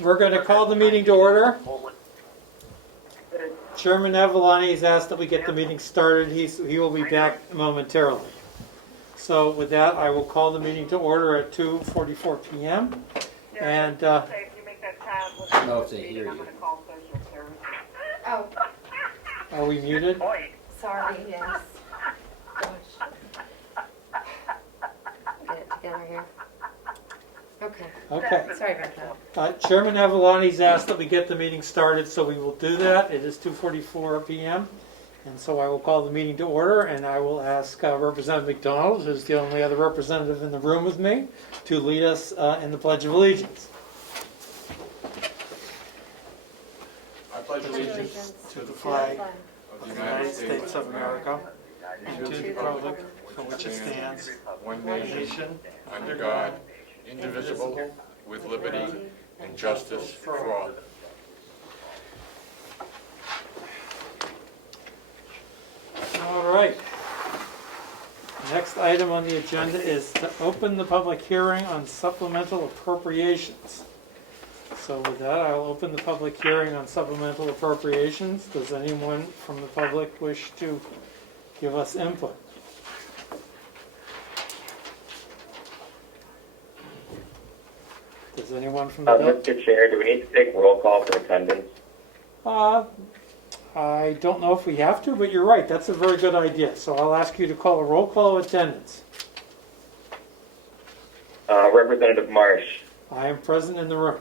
We're going to call the meeting to order. Chairman Avalani has asked that we get the meeting started. He will be back momentarily. So with that, I will call the meeting to order at 2:44 p.m. And No, if they hear you. Oh, are we muted? sorry, yes. Get it together here. Okay, Okay. sorry about that. Chairman Avalani's asked that we get the meeting started, so we will do that. It is 2:44 p.m. And so I will call the meeting to order, and I will ask Representative McDonald, who's the only other representative in the room with me, to lead us in the Pledge of Allegiance. I pledge Allegiance to the flag of the United States of America and to the republic for which it stands, one nation, under God, indivisible, with liberty and justice for all. All right. Next item on the agenda is to open the public hearing on supplemental appropriations. So with that, I will open the public hearing on supplemental appropriations. Does anyone from the public wish to give us input? Does anyone from the public? Mr. Chair, do we need to take roll call for attendance? I don't know if we have to, but you're right. That's a very good idea. So I'll ask you to call a roll call of attendance. Representative Marsh, I am present in the room.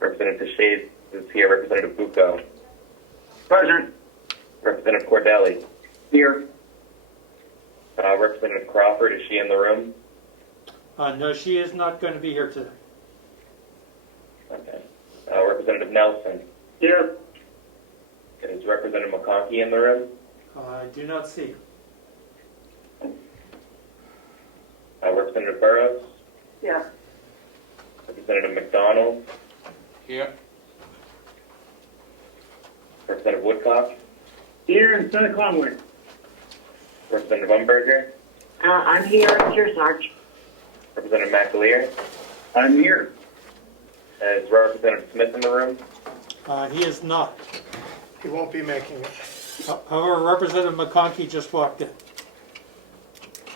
Representative Shades is here. Representative Bucco, Present. Representative Cordelli, Here. Representative Crawford, is she in the room? No, she is not going to be here today. Okay. Representative Nelson, Here. is Representative McConkey in the room? I do not see her. Representative Burrows, Yeah. Representative McDonald, Here, Representative Woodcock, Here in Senator Conway. Representative Umberger, I'm here in Kearsarge. Representative McAleer, I'm here. is Representative Smith in the room? He is not. He won't be making it. However, Representative McConkey just walked in.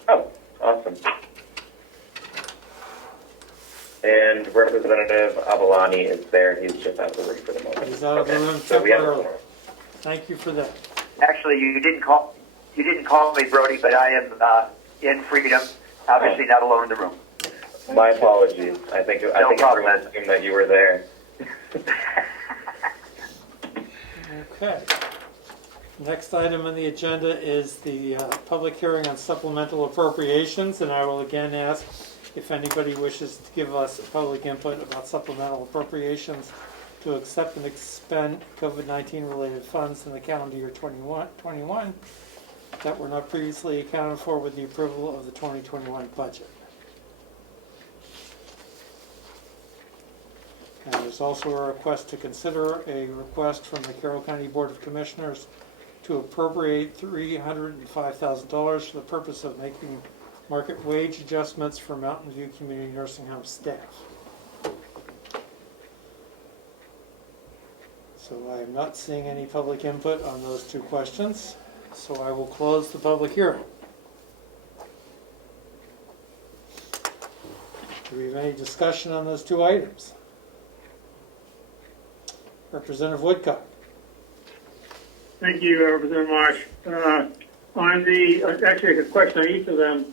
Oh, awesome. And Representative Avalani is there. He's just out of the room for the moment. He's out of the room So we have temporarily. Thank you for that. Actually, you didn't call me, Brody, but I am in freedom. Obviously, not alone in the room. My apologies. I think problem. everyone assumed that you were there. Okay. Next item on the agenda is the public hearing on supplemental appropriations, and I will again ask if anybody wishes to give us public input about supplemental appropriations to accept and expend COVID-19 related funds in the calendar year 2021 that were not previously accounted for with the approval of the 2021 budget. And there's also a request to consider a request from the Carroll County Board of Commissioners to appropriate $305,000 for the purpose of making market wage adjustments for Mountain View Community Nursing Home staff. So I am not seeing any public input on those two questions, so I will close the public hearing. Do we have any discussion on those two items? Representative Woodcock. Thank you, Representative Marsh. On the, actually, a question on each of them.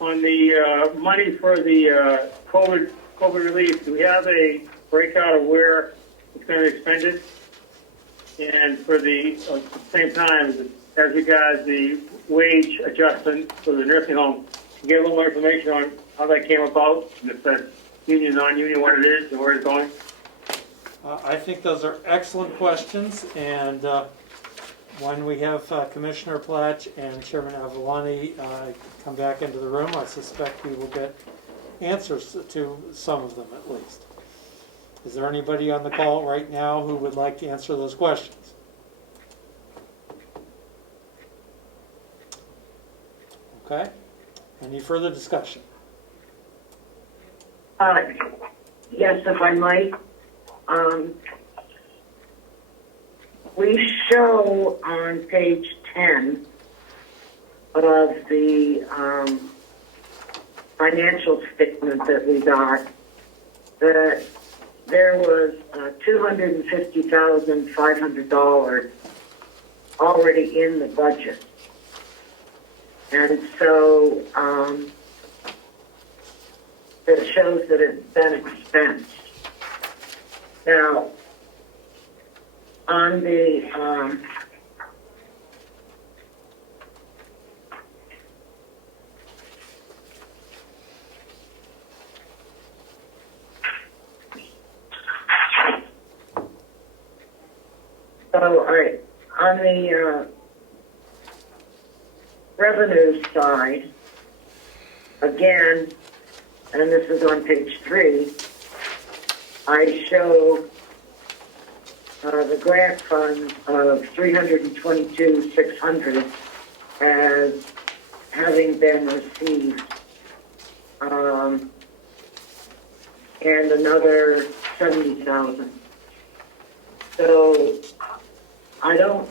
On the money for the COVID relief, do we have a breakout of where it's going to be expended? And for the, at the same time, as regards the wage adjustment for the nursing home, get a little more information on how that came about, if that's union, non-union, what it is, and where it's going? I think those are excellent questions, and when we have Commissioner Platch and Chairman Avalani come back into the room, I suspect we will get answers to some of them at least. Is there anybody on the call right now who would like to answer those questions? Okay. Any further discussion? Yeah, guess if I might, we show on page 10 of the financial statement that we got that there was $250,500 already in the budget. And so it shows that it's been expensed. Now, on the on the revenue side, again, and this is on page 3, I show the grant fund of $322,600 as having been received, and another $70,000. So I don't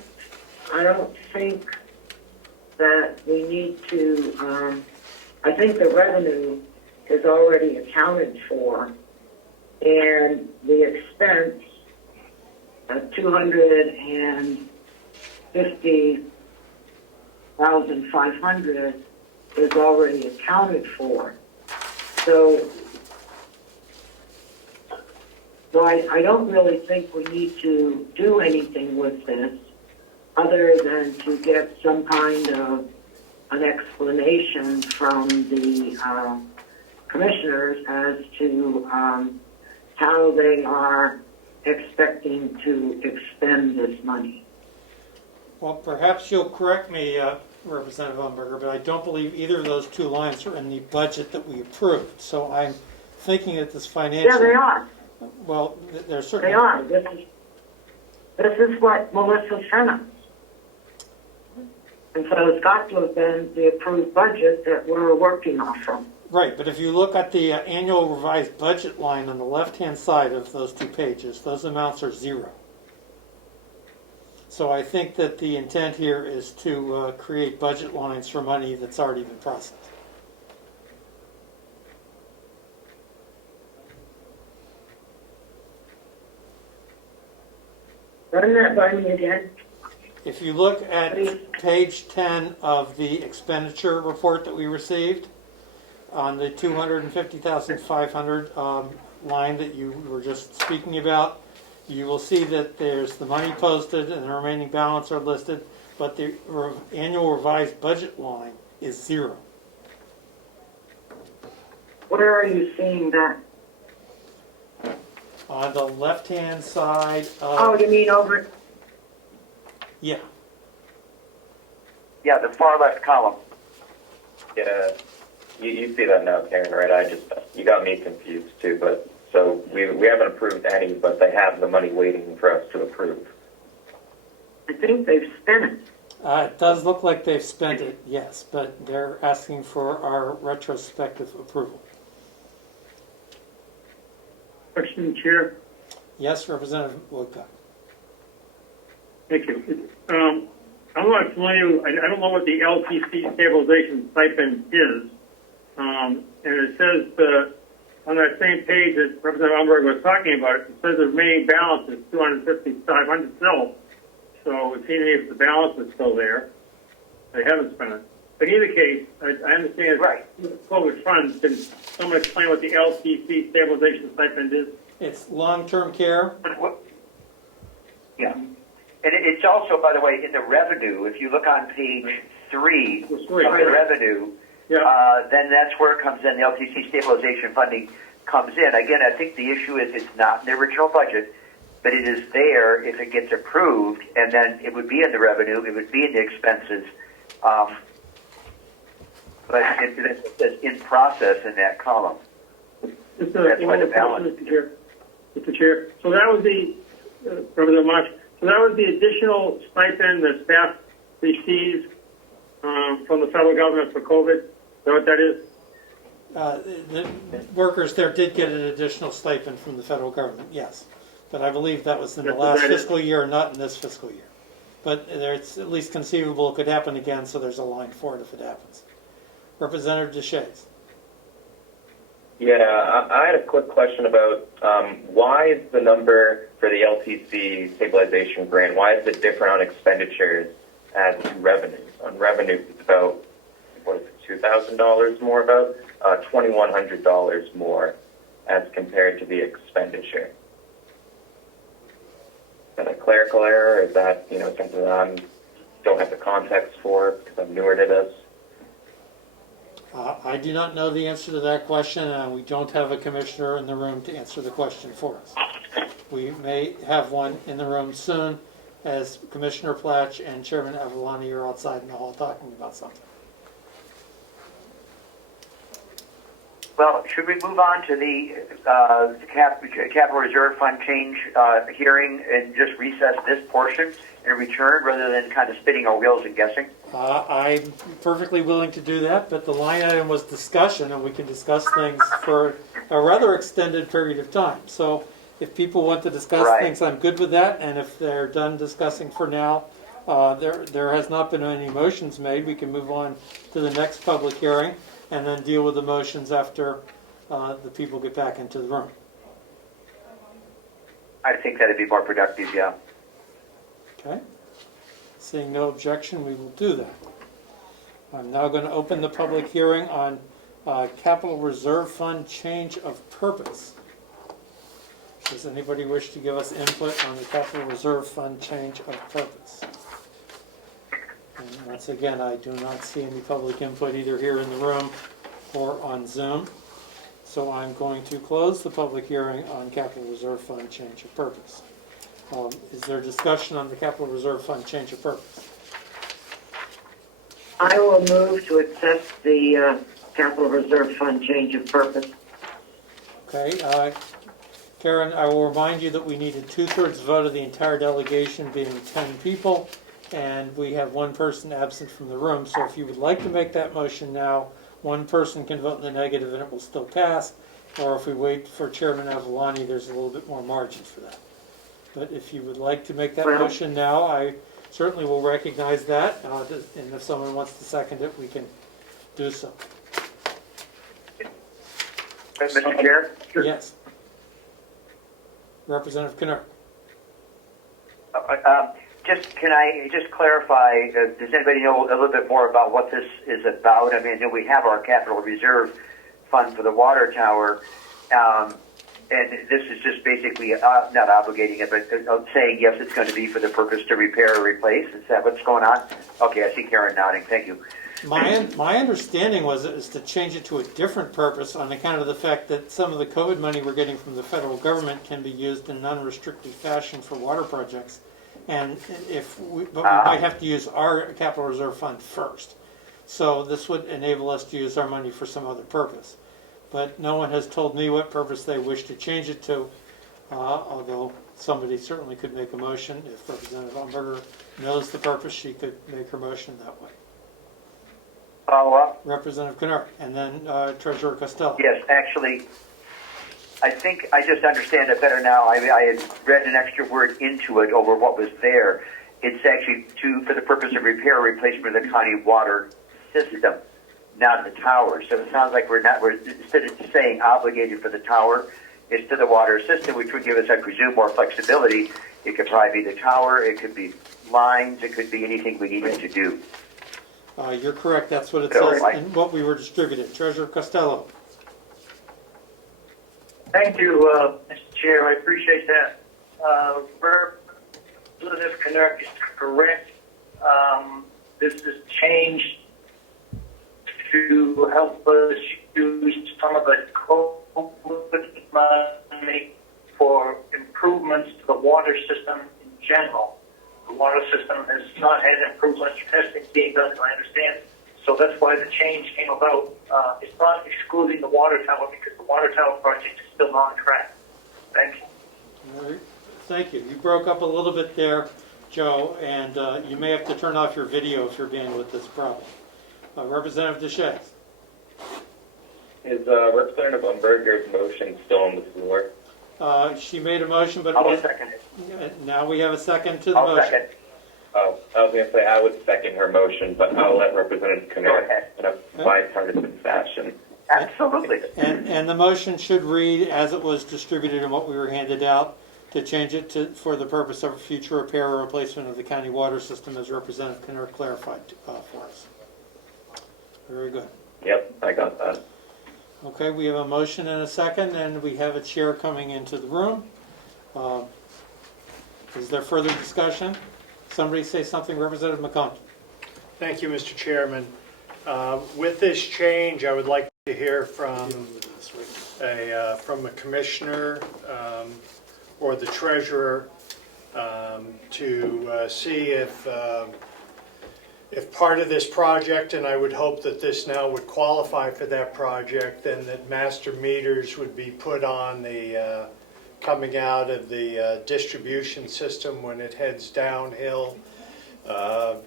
think that we need to. I think the revenue is already accounted for, and the expense of $250,500 is already accounted for. So I don't really think we need to do anything with this other than to get some kind of an explanation from the commissioners as to how they are expecting to expend this money. Well, perhaps you'll correct me, Representative Umberger, but I don't believe either of those two lines are in the budget that we approved. So I'm thinking that this financial... Yeah, they are. Well, they're certainly... They are. This is what Melissa sent us. And so it's got to have been the approved budget that we're working off from. Right, but if you look at the annual revised budget line on the left-hand side of those two pages, those amounts are zero. So I think that the intent here is to create budget lines for money that's already been processed. Run that by me again. If you look at page 10 of the expenditure report that we received, on the $250,500 line that you were just speaking about, you will see that there's the money posted and the remaining balance are listed, but the annual revised budget line is zero. Where are you seeing that? On the left-hand side of... Oh, you mean over? Yeah. Yeah, the far left column. Yeah, you see that now, Karen, right? You got me confused too, but so we haven't approved any, but they have the money waiting for us to approve. I think they've spent it. It does look like they've spent it, yes, but they're asking for our retrospective approval. Question, Chair. Yes, Representative Woodcock. Thank you. I'm not familiar, I don't know what the LTC stabilization stipend is. And it says on that same page that Representative Umberger was talking about, it says the remaining balance is $250,500 still. So it seems to me if the balance is still there, they haven't spent it. But in either case, I understand Right. COVID funds. Can someone explain what the LTC stabilization stipend is? It's long-term care. Yeah. And it's also, by the way, in the revenue, if you look on page 3 of the revenue, then that's where it comes in. The LTC stabilization funding comes in. Again, I think the issue is it's not in the original budget, but it is there if it gets approved, and then it would be in the revenue, it would be in the expenses. But it says in process in that column. That's why the balance. Mr. Chair. So that was the, Representative Marsh, so that was the additional stipend that staff receives from the federal government for COVID. Is that what that is? The workers there did get an additional stipend from the federal government, yes. But I believe that was in the last fiscal year, not in this fiscal year. But it's at least conceivable it could happen again, so there's a line for it if it happens. Representative Deshays. Yeah, I had a quick question about why is the number for the LTC stabilization grant, why is it different on expenditures as revenues? On revenue, it's about, what is it, $2,000 more, about $2,100 more as compared to the expenditure. Is that a clerical error? Is that, something that I don't have the context for because I'm newer to this? I do not know the answer to that question, and we don't have a commissioner in the room to answer the question for us. We may have one in the room soon, as Commissioner Platch and Chairman Avalani are outside in the hall talking about something. Well, should we move on to the Capital Reserve Fund change hearing and just recess this portion and return rather than kind of spinning our wheels and guessing? I'm perfectly willing to do that, but the line item was discussion, and we can discuss things for a rather extended period of time. So if people want to discuss things, I'm good with that, and if they're done discussing for now, there has not been any motions made. We can move on to the next public hearing and then deal with the motions after the people get back into the room. I think that'd be more productive, yeah. Okay. Seeing no objection, we will do that. I'm now going to open the public hearing on Capital Reserve Fund change of purpose. Does anybody wish to give us input on the Capital Reserve Fund change of purpose? And once again, I do not see any public input either here in the room or on Zoom. So I'm going to close the public hearing on Capital Reserve Fund change of purpose. Is there discussion on the Capital Reserve Fund change of purpose? I will move to accept the Capital Reserve Fund change of purpose. Okay. Karen, I will remind you that we need a 2/3 vote of the entire delegation, being 10 people, and we have one person absent from the room. So if you would like to make that motion now, one person can vote in the negative and it will still pass. Or if we wait for Chairman Avalani, there's a little bit more margin for that. But if you would like to make that motion now, I certainly will recognize that. And if someone wants to second it, we can do so. Mr. Chair? Yes. Representative Kennard. Can I just clarify, does anybody know a little bit more about what this is about? I mean, we have our Capital Reserve Fund for the water tower, and this is just basically not obligating it, but saying, yes, it's going to be for the purpose to repair or replace. Is that what's going on? Okay, I see Karen nodding. Thank you. My understanding is to change it to a different purpose on account of the fact that some of the COVID money we're getting from the federal government can be used in non-restricted fashion for water projects. And we might have to use our Capital Reserve Fund first. So this would enable us to use our money for some other purpose. But no one has told me what purpose they wish to change it to, although somebody certainly could make a motion. If Representative Umberger knows the purpose, she could make her motion that way. Follow up? Representative Kennard, and then Treasurer Costello. Yes, actually, I think I just understand it better now. I had read an extra word into it over what was there. It's actually for the purpose of repair or replacement of the county water system, not the tower. So it sounds like we're instead of saying obligated for the tower, it's to the water system, which would give us, I presume, more flexibility. It could probably be the tower, it could be lines, it could be anything we needed to do. You're correct. That's what it says in what we were distributed. Treasurer Costello. Thank you, Mr. Chair. I appreciate that. Representative Kennard is correct. This is changed to help us use some of the COVID money for improvements to the water system in general. The water system has not had improvements or testing being done, as I understand. So that's why the change came about. It's not excluding the water tower because the water tower project is still on track. Thank you. All right. Thank you. You broke up a little bit there, Joe, and you may have to turn off your video if you're dealing with this problem. Representative Deshays. Is Representative Umberger's motion still on the floor? She made a motion, but I'll second it. now we have a second to the I'll motion. second. Oh, I was going to say I would second her motion, but I'll let Representative Go Comeau ahead. in a bipartisan fashion. Absolutely. And the motion should read as it was distributed and what we were handed out, to change it to, for the purpose of future repair or replacement of the county water system, as Representative Kinner clarified for us. Very good. Yep, I got that. Okay, we have a motion and a second, and we have a chair coming into the room. Is there further discussion? Somebody say something, Representative McConkey. Thank you, Mr. Chairman. With this change, I would like to hear from a commissioner or the treasurer to see if part of this project, and I would hope that this now would qualify for that project, then that master meters would be put on the coming out of the distribution system when it heads downhill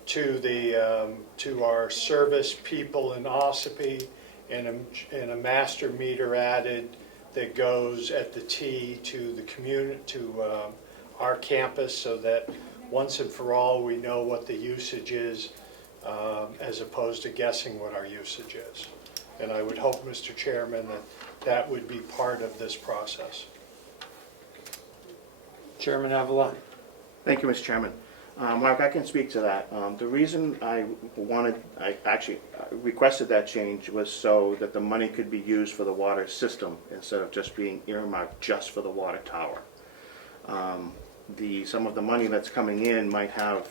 to our service people in Ossipee, and a master meter added that goes at the T to the community, to our campus, so that once and for all we know what the usage is, as opposed to guessing what our usage is. And I would hope, Mr. Chairman, that would be part of this process. Chairman Avalon. Thank you, Mr. Chairman. Mark, I can speak to that. The reason I actually requested that change was so that the money could be used for the water system instead of just being earmarked just for the water tower. Some of the money that's coming in might have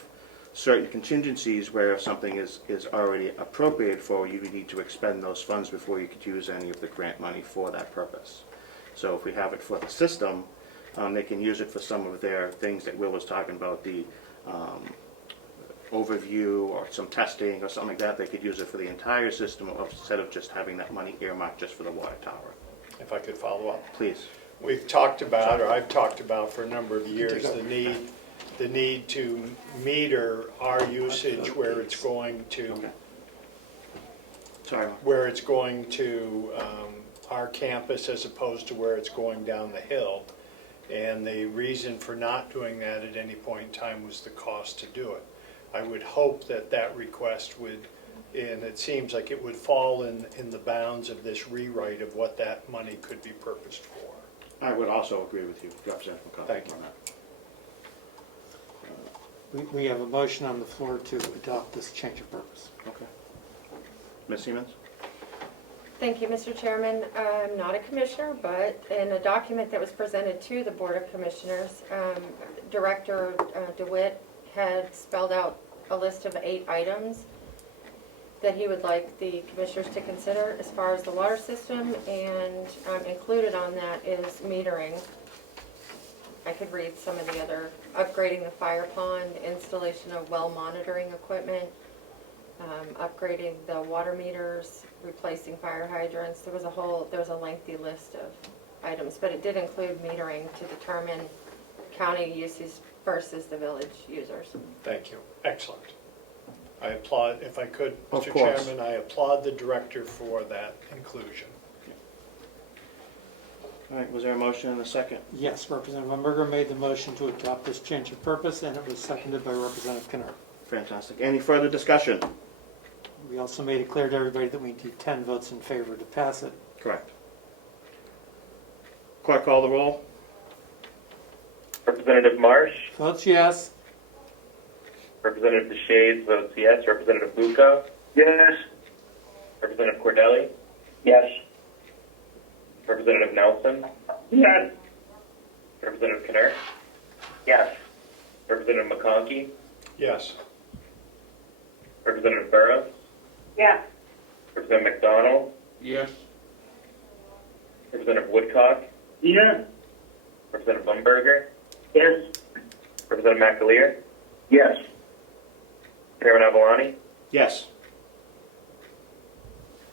certain contingencies where if something is already appropriated for, you need to expend those funds before you could use any of the grant money for that purpose. So if we have it for the system, they can use it for some of their things that Will was talking about, the overview or some testing or something like that. They could use it for the entire system instead of just having that money earmarked just for the water tower. If I could follow up. Please. We've talked about, or I've talked about for a number of years, the need to meter our usage where it's going to, Okay. Sorry. where it's going to our campus as opposed to where it's going down the hill. And the reason for not doing that at any point in time was the cost to do it. I would hope that that request would, and it seems like it would fall in the bounds of this rewrite of what that money could be purposed for. I would also agree with you, Representative McCollum. Thank you. On that. We have a motion on the floor to adopt this change of purpose. Okay. Ms. Siemens? Thank you, Mr. Chairman. I'm not a commissioner, but in a document that was presented to the Board of Commissioners, Director DeWitt had spelled out a list of 8 items that he would like the commissioners to consider as far as the water system, and included on that is metering. I could read some of the other: upgrading the fire pond, installation of well monitoring equipment, upgrading the water meters, replacing fire hydrants. There was a lengthy list of items, but it did include metering to determine county uses versus the village users. Thank you. Excellent. I applaud, if I could, Of Mr. course. Chairman, I applaud the director for that inclusion. All right, was there a motion and a second? Yes, Representative Umberger made the motion to adopt this change of purpose, and it was seconded by Representative Kinner. Fantastic. Any further discussion? We also made it clear to everybody that we need 10 votes in favor to pass it. Correct. Clerk, call the roll. Representative Marsh, Votes yes. Representative DeShays votes yes. Representative Bucco, Yes. Representative Cordelli, Yes. Representative Nelson, Yes. Representative Kinner, Yes. Representative McConkey, Yes. Representative Burrows, Yes. Representative McDonald, Yes. Representative Woodcock, Yes. Representative Umberger, Yes, Representative McAleer, Yes. Chairman Avalani. Yes.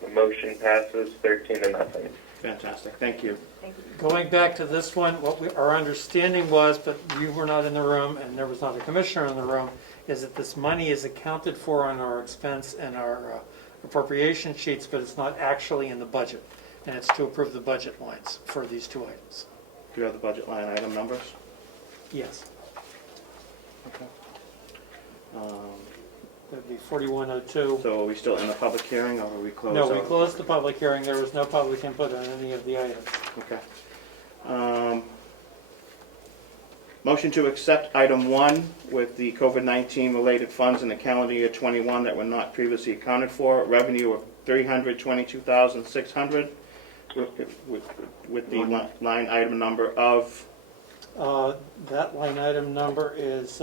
The motion passes 13-0. Fantastic. Thank you. Thank you. Going back to this one, our understanding was, but you were not in the room and there was not a commissioner in the room, is that this money is accounted for on our expense and our appropriation sheets, but it's not actually in the budget. and it's to approve the budget lines for these two items. Do you have the budget line item numbers? Yes, Okay. that'd be 4102. So are we still in the public hearing, or are we closed? No, we out? closed the public hearing. There was no public input on any of the items. Okay. Motion to accept item 1 with the COVID-19 related funds in the calendar year 21 that were not previously accounted for, revenue of $322,600 with the line item number of, That line item number is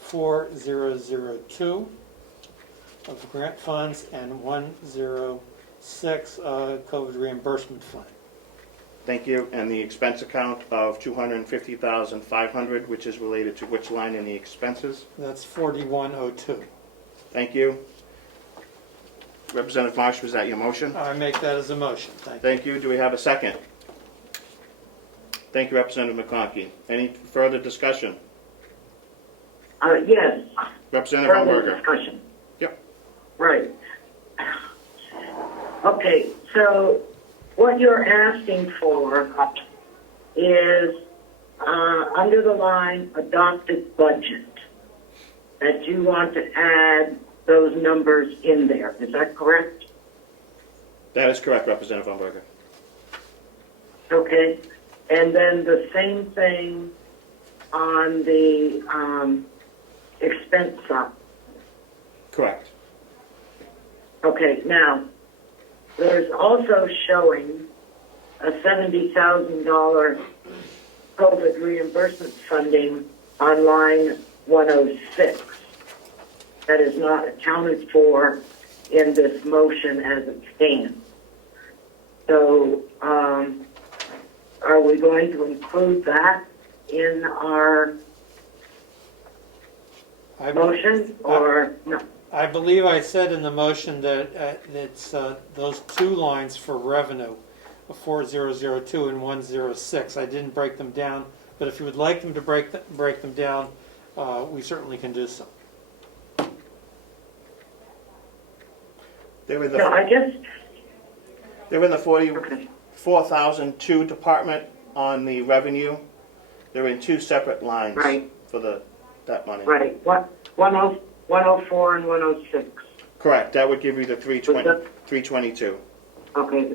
4002 of grant funds and 106 COVID reimbursement fund. thank you, and the expense account of $250,500, which is related to which line in the expenses? That's 4102. Thank you. Representative Marsh, was that your motion? I make that as a motion. Thank you. Thank you. Do we have a second? Thank you, Representative McConkey. Any further discussion? Yes, Representative further Umberger. discussion. Yep. Right. Okay, so what you're asking for is under the line adopted budget, that you want to add those numbers in there. Is that correct? That is correct, Representative Umberger. Okay. And then the same thing on the expense side. Correct. Okay, now, there's also showing a $70,000 COVID reimbursement funding on line 106 that is not accounted for in this motion as it stands. So, are we going to include that in our motion or no? I believe I said in the motion that it's those two lines for revenue, 4002 and 106. I didn't break them down, but if you would like them to break them down, we certainly can do so. They were the, No, I guess. they were in the 44,002 department on the revenue. They're in two separate lines Right. for that money. Right. 104 and 106. Correct. That would give you the 320, Was that- 322. Okay.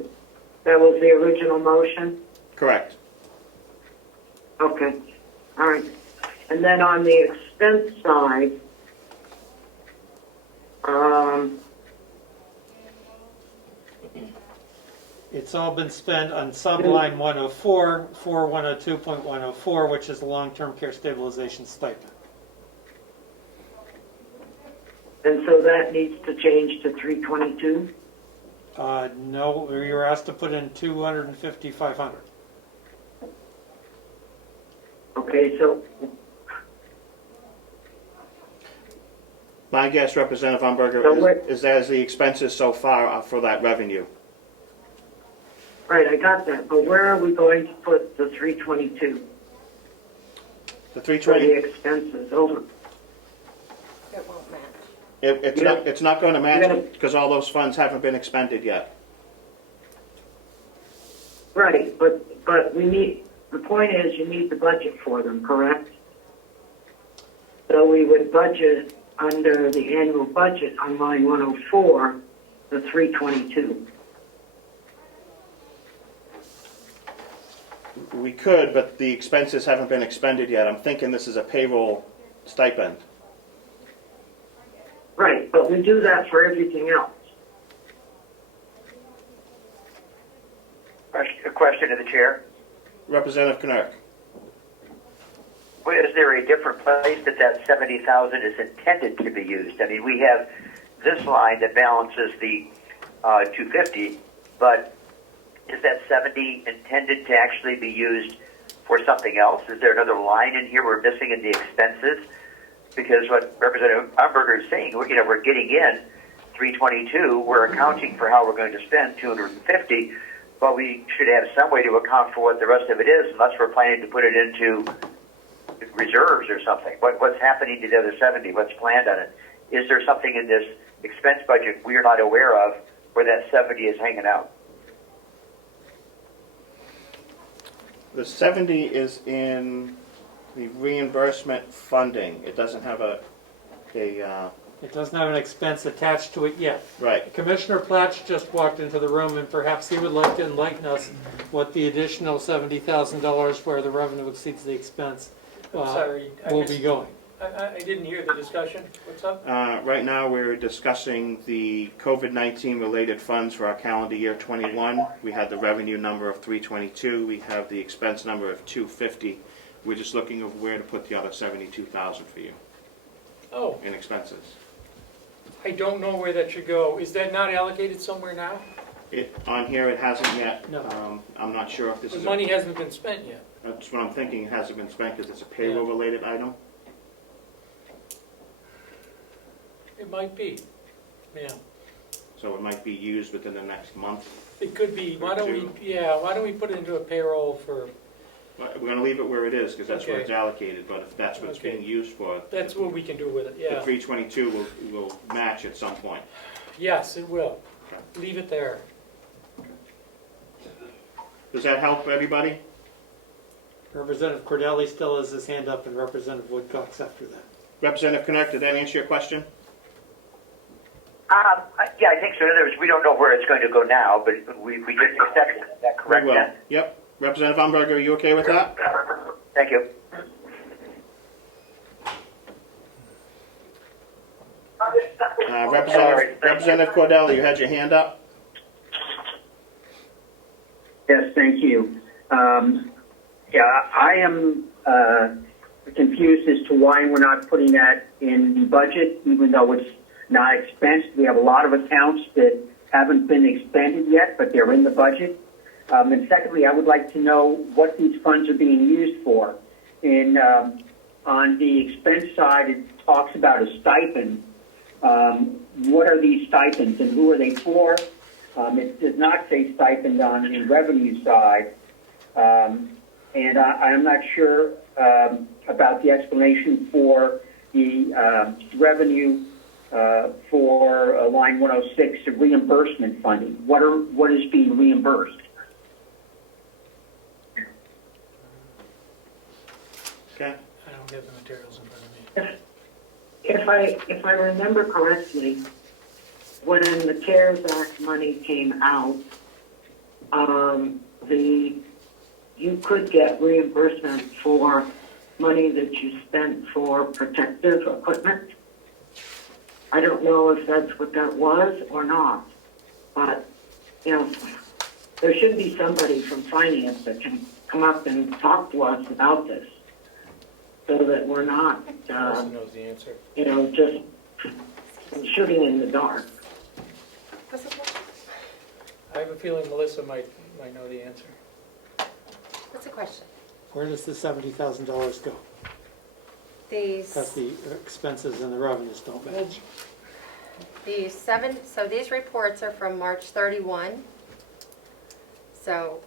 That was the original motion? Correct. Okay. All right. And then on the expense side, It's all been spent on subline 104 for 102.104, which is the long-term care stabilization stipend. and so that needs to change to 322? No, we were asked to put in 250,500. Okay, so, My guess, Representative So Umberger, what- is as the expenses so far are for that revenue. right, I got that, but where are we going to put the 322 The for 320, the expenses over? It won't match. it's not going to You're match gonna- because all those funds haven't been expended yet. Right, but we need, the point is you need the budget for them, correct? So we would budget under the annual budget on line 104, the 322. We could, but the expenses haven't been expended yet. I'm thinking this is a payroll stipend. Right, but we do that for everything else. A question to the chair. Representative Knirk. Well, is there a different place that 70,000 is intended to be used? I mean, we have this line that balances the 250, but is that 70 intended to actually be used for something else? Is there another line in here we're missing in the expenses? Because what Representative Umberger is saying, we're getting in 322, we're accounting for how we're going to spend 250, but we should have some way to account for what the rest of it is, unless we're planning to put it into reserves or something. What's happening to the other 70? What's planned on it? Is there something in this expense budget we're not aware of where that 70 is hanging out? The 70 is in the reimbursement funding. It doesn't have a It doesn't have an expense attached to it yet. right. Commissioner Platch just walked into the room, and perhaps he would like to enlighten us what the additional $70,000 where the revenue exceeds the expense Sorry, will be going. I didn't hear the discussion. What's up? Right now, we're discussing the COVID-19 related funds for our calendar year 21. We had the revenue number of 322. We have the expense number of 250. We're just looking of where to put the other 72,000 for you Oh, in expenses. I don't know where that should go. Is that not allocated somewhere now? On here, it hasn't yet. No. I'm not sure if this The is. money hasn't been spent yet. That's what I'm thinking. It hasn't been spent because it's a payroll-related item. It might be. Yeah, So it might be used within the next month. it could be. Why don't we put it into a payroll for, We're going to leave it where it is because that's where Okay. it's allocated. But if that's what it's Okay. being used for, that's what we can do with it, the yeah. 322 will match at some point. Yes, it will. Leave it there. Does that help everybody? Representative Cordelli still has his hand up, and Representative Woodcock's after that. Representative Connect, did that answer your question? Yeah, I think so. In other words, we don't know where it's going to go now, but we just accept it. Is that correct? We will. Then? Yep. Representative Umberger, are you okay with that? Thank you. Representative Cordelli, you had your hand up? Yes, thank you. Yeah, I am confused as to why we're not putting that in the budget, even though it's not expensed. We have a lot of accounts that haven't been expended yet, but they're in the budget. And secondly, I would like to know what these funds are being used for. On the expense side, it talks about a stipend. What are these stipends and who are they for? It does not say stipend on the revenue side. And I'm not sure about the explanation for the revenue for line 106 of reimbursement funding. What is being reimbursed? Okay. I don't have the materials in front of me. If I remember correctly, when the CARES Act money came out, you could get reimbursement for money that you spent for protective equipment. I don't know if that's what that was or not, but there should be somebody from finance that can come up and talk to us about this, so that we're not, Melissa knows the answer. just shooting in the dark. What's the question? I have a feeling Melissa might know the answer. What's the question? Where does the $70,000 go? Because the expenses and the revenues don't match. So these reports are from March 31. So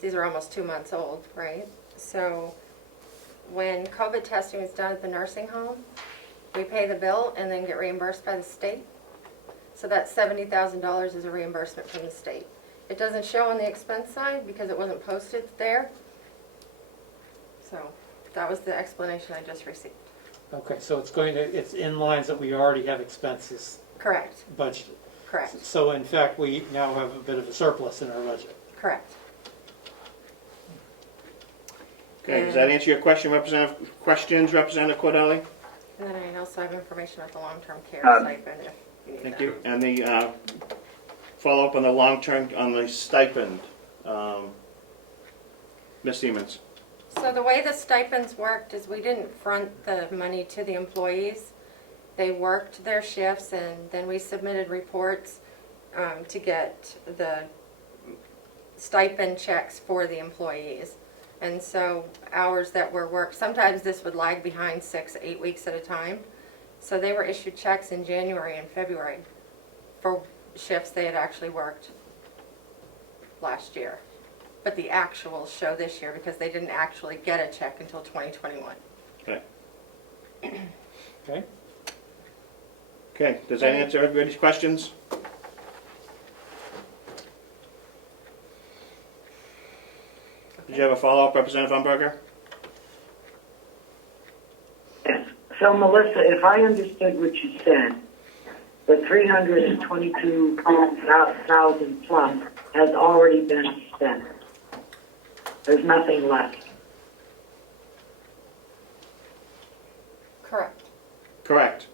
these are almost 2 months old, right? So when COVID testing is done at the nursing home, we pay the bill and then get reimbursed by the state. So that $70,000 is a reimbursement from the state. It doesn't show on the expense side because it wasn't posted there. So that was the explanation I just received. Okay, so it's in lines that we already have expenses Correct. budgeted. Correct. So in fact, we now have a bit of a surplus in our budget. Correct. Okay, does that answer your question, Representative Cordelli? And then I also have information about the long-term care stipend if you need Thank that. you. And the follow-up on the long-term, on the stipend, Ms. Siemens. So the way the stipends worked is we didn't front the money to the employees. They worked their shifts and then we submitted reports to get the stipend checks for the employees. And so hours that were worked, sometimes this would lag behind 6, 8 weeks at a time. So they were issued checks in January and February for shifts they had actually worked last year. But the actuals show this year because they didn't actually get a check until 2021. Okay. Okay? Okay, does that answer everybody's questions? Did you have a follow-up, Representative Umberger? Yes. So Melissa, if I understood what you said, the 322,000 plus has already been spent. There's nothing left. Correct. Correct.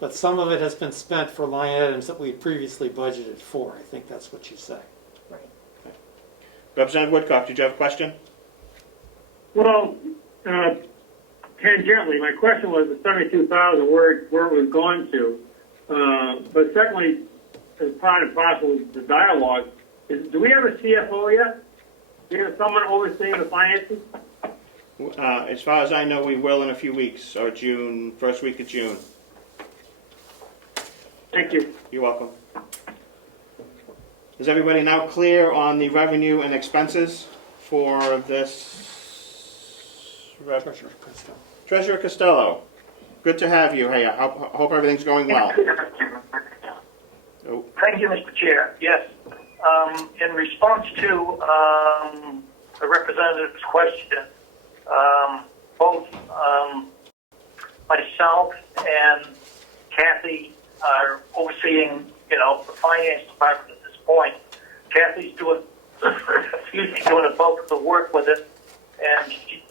But some of it has been spent for line items that we previously budgeted for. I think that's what you say. Right. Representative Woodcock, did you have a question? Well, tangentially, my question was the 72,000, where it was going to. But secondly, as part and parcel of the dialogue, do we have a CFO yet? Do we have someone overseeing the finances? As far as I know, we will in a few weeks, or June, first week of June. Thank you. You're welcome. Is everybody now clear on the revenue and expenses for this? Treasurer Costello. Treasurer Costello, good to have you. Hey, I hope everything's going well. Oh. Thank you, Mr. Chair. Yes. In response to the representative's question, both myself and Kathy are overseeing, the finance department at this point. Kathy's doing, doing a bulk of the work with it, and she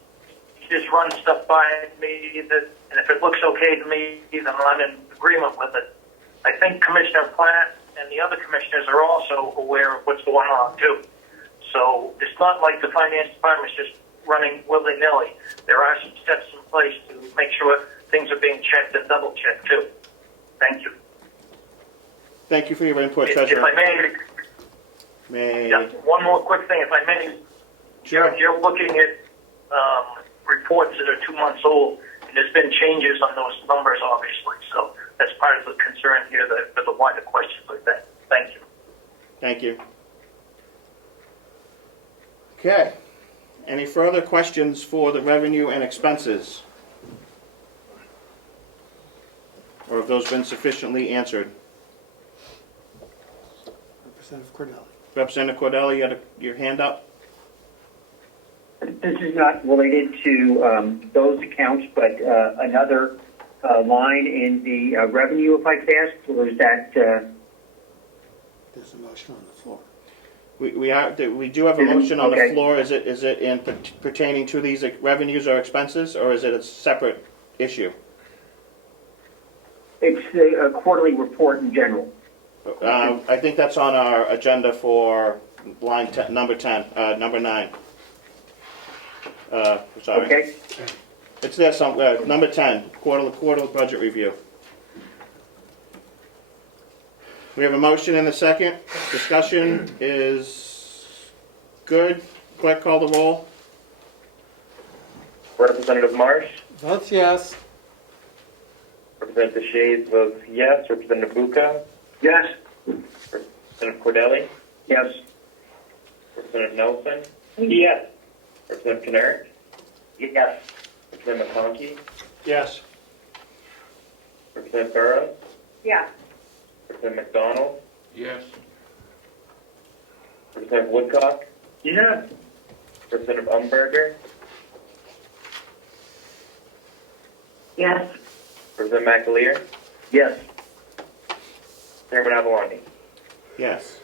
just runs stuff by me that, and if it looks okay to me, then I'm in agreement with it. I think Commissioner Platt and the other commissioners are also aware of what's going on too. So it's not like the finance department's just running willy-nilly. There are some steps in place to make sure things are being checked and double-checked too. Thank you. Thank you for your input, If Treasurer. I may, yeah, one more quick thing, if I may. Sure. You're looking at reports that are 2 months old, and there's been changes on those numbers, obviously. So that's part of the concern here, for the wider questions like that. Thank you. Thank you. Okay. Any further questions for the revenue and expenses? Or have those been sufficiently answered? Representative Cordelli. Representative Cordelli, you had your hand up? This is not related to those accounts, but another line in the revenue, if I could ask, or is that? There's a motion on the floor. We do have a motion on the floor. Is it in pertaining to these revenues or expenses, or is it a separate issue? It's a quarterly report in general. I think that's on our agenda for line number 9. Sorry. Okay. It's there somewhere. Number 10, quarterly budget review. We have a motion and a second. Discussion is good. Clerk, call the roll. Representative Marsh? Votes yes. Representative Shays votes yes. Representative Bucca? Yes. Representative Cordelli? Yes. Representative Nelson? Yes. Representative Kinnaird? Yes. Representative McConkey? Yes. Representative Burrows? Yeah. Representative McDonald? Yes. Representative Woodcock? Yes. Representative Umberger? Yes. Representative McAleer? Yes. Chairman Avaloni? Yes.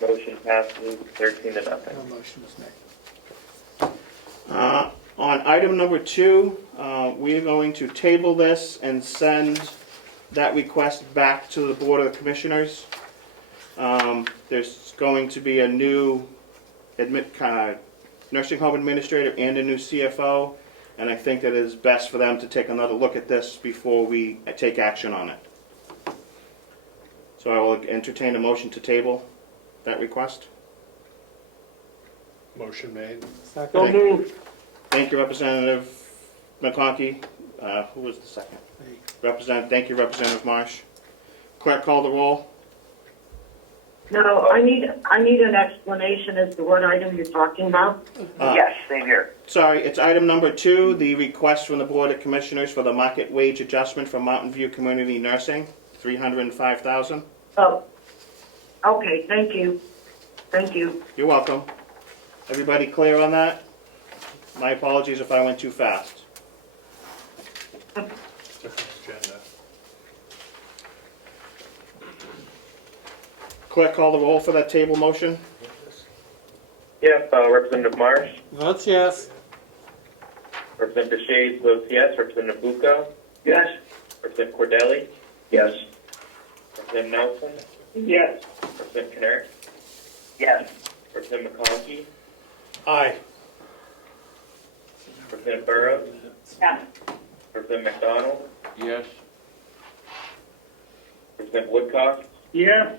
Motion passes 13 to nothing. No motion was made. On item number 2, we are going to table this and send that request back to the Board of Commissioners. There's going to be a new nursing home administrator and a new CFO, and I think that it is best for them to take another look at this before we take action on it. So I will entertain a motion to table that request. Motion made. Second. So moved. Thank you, Representative McConkey. Who was the second? Me. Thank you, Representative Marsh. Clerk, call the roll. No, I need an explanation as to what item you're talking about. Yes, same here. Sorry, it's item number 2, the request from the Board of Commissioners for the market wage adjustment for Mountain View Community Nursing, $305,000. Oh, okay, thank you. Thank you. You're welcome. Everybody clear on that? My apologies if I went too fast. Different agenda. Clerk, call the roll for that table motion. Yep, Representative Marsh, Votes yes. Representative Shays votes yes, Representative Bucco, Yes. Representative Cordelli, Yes. Representative Nelson, Yes. Representative Kinnaird, Yes. Representative McConkey, Aye. Representative Burrows, Yeah. Representative McDonald, Yes. Representative Woodcock, Yes.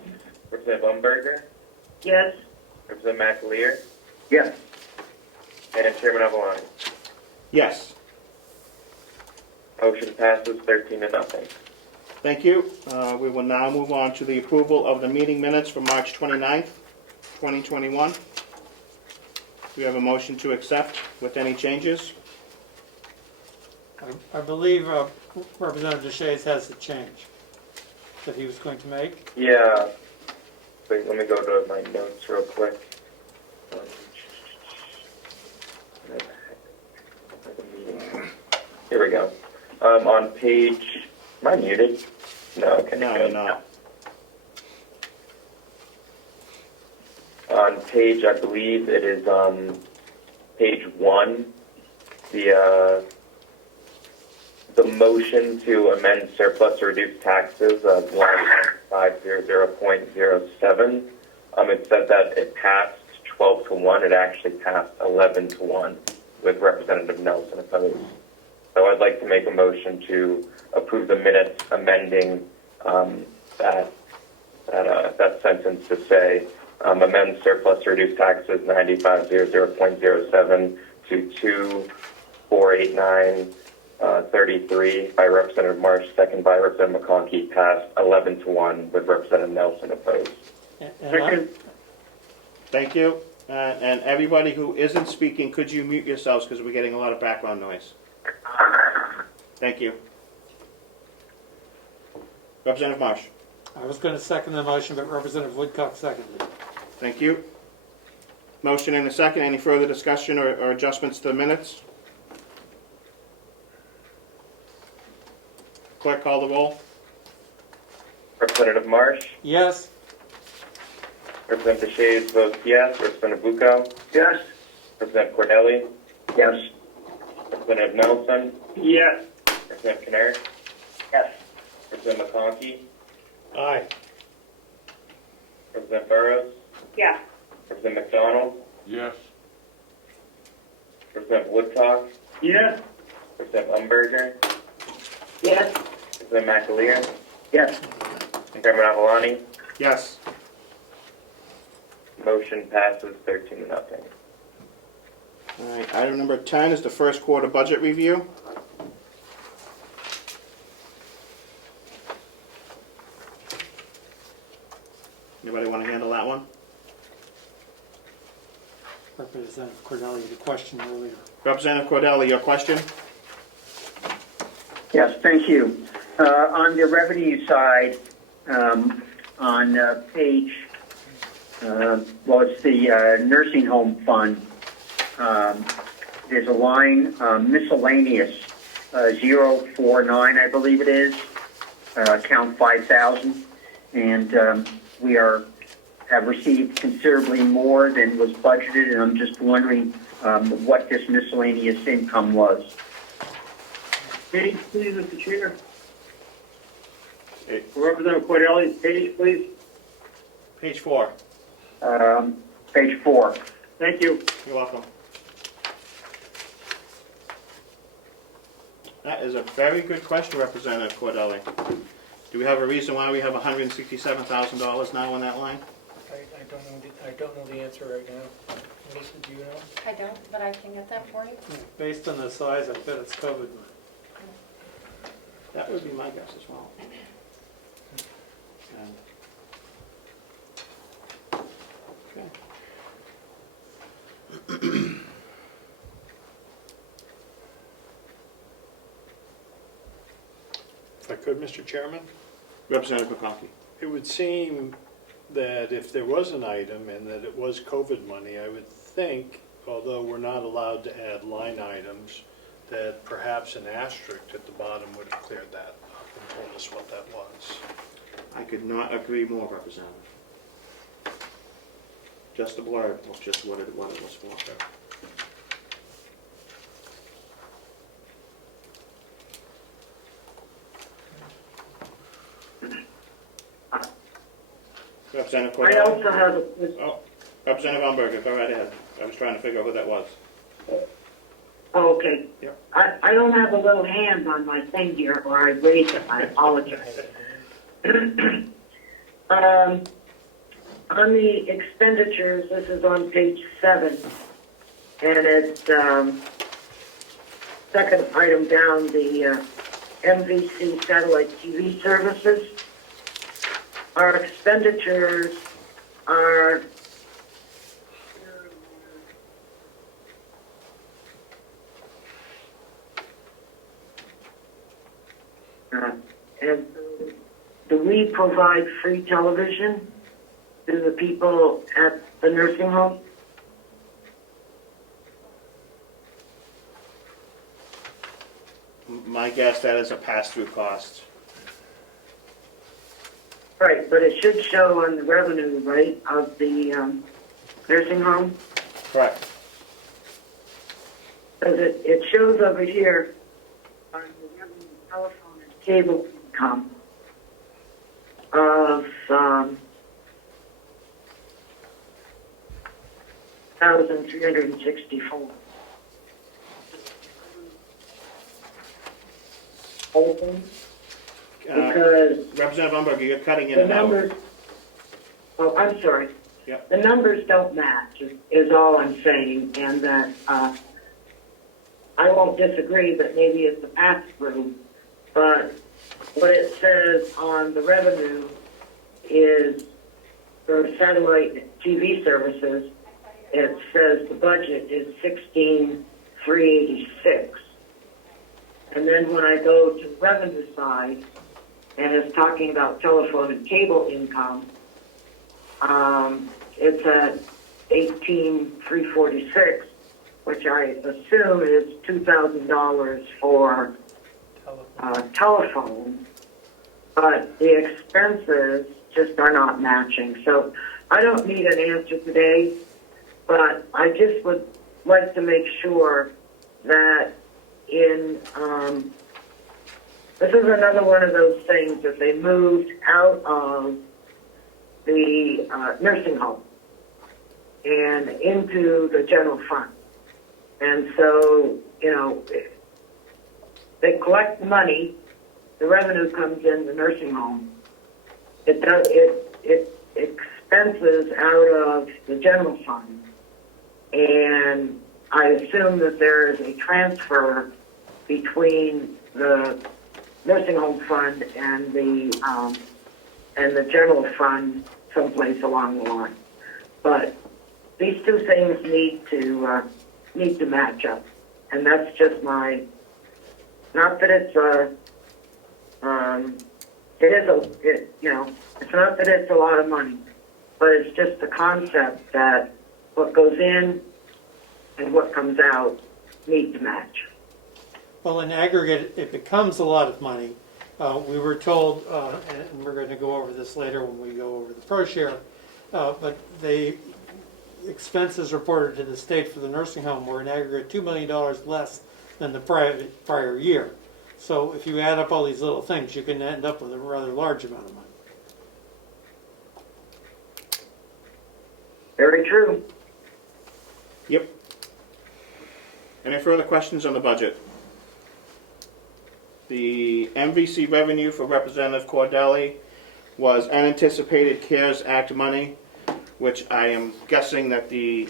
Representative Umberger, Yes. Representative McAleer, Yes. and Chairman Avalon. Yes. Motion passes 13-0. Thank you. We will now move on to the approval of the meeting minutes for March 29th, 2021. We have a motion to accept with any changes. I believe Representative Shays has a change that he was going to make. Yeah. Wait, let me go to my notes real quick. Here we go. On page, am I muted? No, okay. No, good. you're not. On page, I believe it is page 1, the motion to amend surplus or reduce taxes of line 500.07. It said that it passed 12-1. It actually passed 11-1 with Representative Nelson opposed. So I'd like to make a motion to approve the minutes amending that sentence to say amend surplus or reduce taxes 9500.07 to 2489.33 by Representative Marsh, second by Representative McConkey, passed 11-1 with Representative Nelson opposed. And Thank you. And everybody who isn't speaking, could you mute yourselves because we're getting a lot of background noise. Thank you. Representative Marsh. I was going to second the motion, but Representative Woodcock seconded. Thank you. Motion and a second. Any further discussion or adjustments to the minutes? Clerk, call the roll. Representative Marsh, Yes. Representative Shays votes yes, Representative Bucco, Yes. Representative Cordelli, Yes. Representative Nelson, Yes. Representative Kinnaird, Yes. Representative McConkey, Aye. Representative Burrows, Yeah. Representative McDonald, Yes. Representative Woodcock, Yes. Representative Umberger, Yes. Representative McAleer, Yes. Chairman Avalani. Yes. Motion passes 13-0. All right. Item number 10 is the first quarter budget review. Anybody want to handle that one? Representative Cordelli had a question earlier. Representative Cordelli, your question? Yes, thank you. On the revenue side, on page, it's the nursing home fund. There's a line, miscellaneous, 049, I believe it is, account 5,000. And we have received considerably more than was budgeted, and I'm just wondering what this miscellaneous income was. Page, please, Mr. Chair. Representative Cordelli, page, please. Page 4. Page 4. Thank you. You're welcome. That is a very good question, Representative Cordelli. Do we have a reason why we have $167,000 now on that line? I don't know the answer right now. Melissa, do you know? I don't, but I can get that for you. Based on the size, I bet it's COVID. That would be my guess as well. If I could, Mr. Chairman? Representative McConkey. It would seem that if there was an item and that it was COVID money, I would think, although we're not allowed to add line items, that perhaps an asterisk at the bottom would have cleared that up and told us what that was. I could not agree more, Representative. Just a blurb of just what it was for. Representative I Cordell? also have a, Oh, Representative Umberger, go right ahead. I was trying to figure out who that was. oh, okay. Yep. I don't have a little hand on my thing here, or I raised it, I apologize. On the expenditures, this is on page 7, and it's second item down, the MVC satellite TV services. Our expenditures are and do we provide free television to the people at the nursing home? My guess, that is a pass-through cost. Right, but it should show on the revenue, right, of the nursing home? Correct. Because it shows over here on the revenue, telephone and cable income of 1,364. Open. Because Representative Umberger, you're cutting in the and out. numbers, oh, I'm sorry. Yep. The numbers don't match, is all I'm saying, and that I won't disagree that maybe it's a pass-through, but what it says on the revenue is for satellite TV services, it says the budget is $16,386. And then when I go to the revenue side, and it's talking about telephone and cable income, it's at $18,346, which I assume is $2,000 for telephone, but the expenses just are not matching. So I don't need an answer today, but I just would like to make sure that this is another one of those things that they moved out of the nursing home and into the general fund. And so, they collect the money, the revenue comes in the nursing home. It expenses out of the general fund. And I assume that there is a transfer between the nursing home fund and the general fund someplace along the line. But these two things need to match up, and that's just my. Not that it's it's not that it's a lot of money, but it's just the concept that what goes in and what comes out need to match. Well, in aggregate, it becomes a lot of money. We were told, and we're going to go over this later when we go over the pro share, but the expenses reported to the state for the nursing home were in aggregate $2 million less than the prior year. So if you add up all these little things, you can end up with a rather large amount of money. Very true. Yep. Any further questions on the budget? The MVC revenue for Representative Cordelli was unanticipated CARES Act money, which I am guessing that the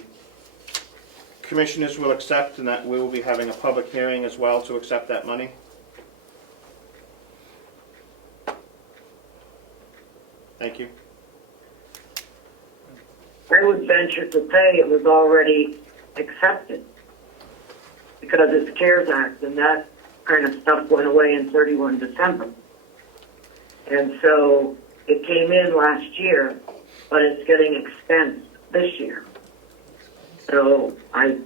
commissioners will accept, and that we will be having a public hearing as well to accept that money. Thank you. I would venture to say it was already accepted because it's CARES Act and that kind of stuff went away in 31 December. And so it came in last year, but it's getting expensed this year. So I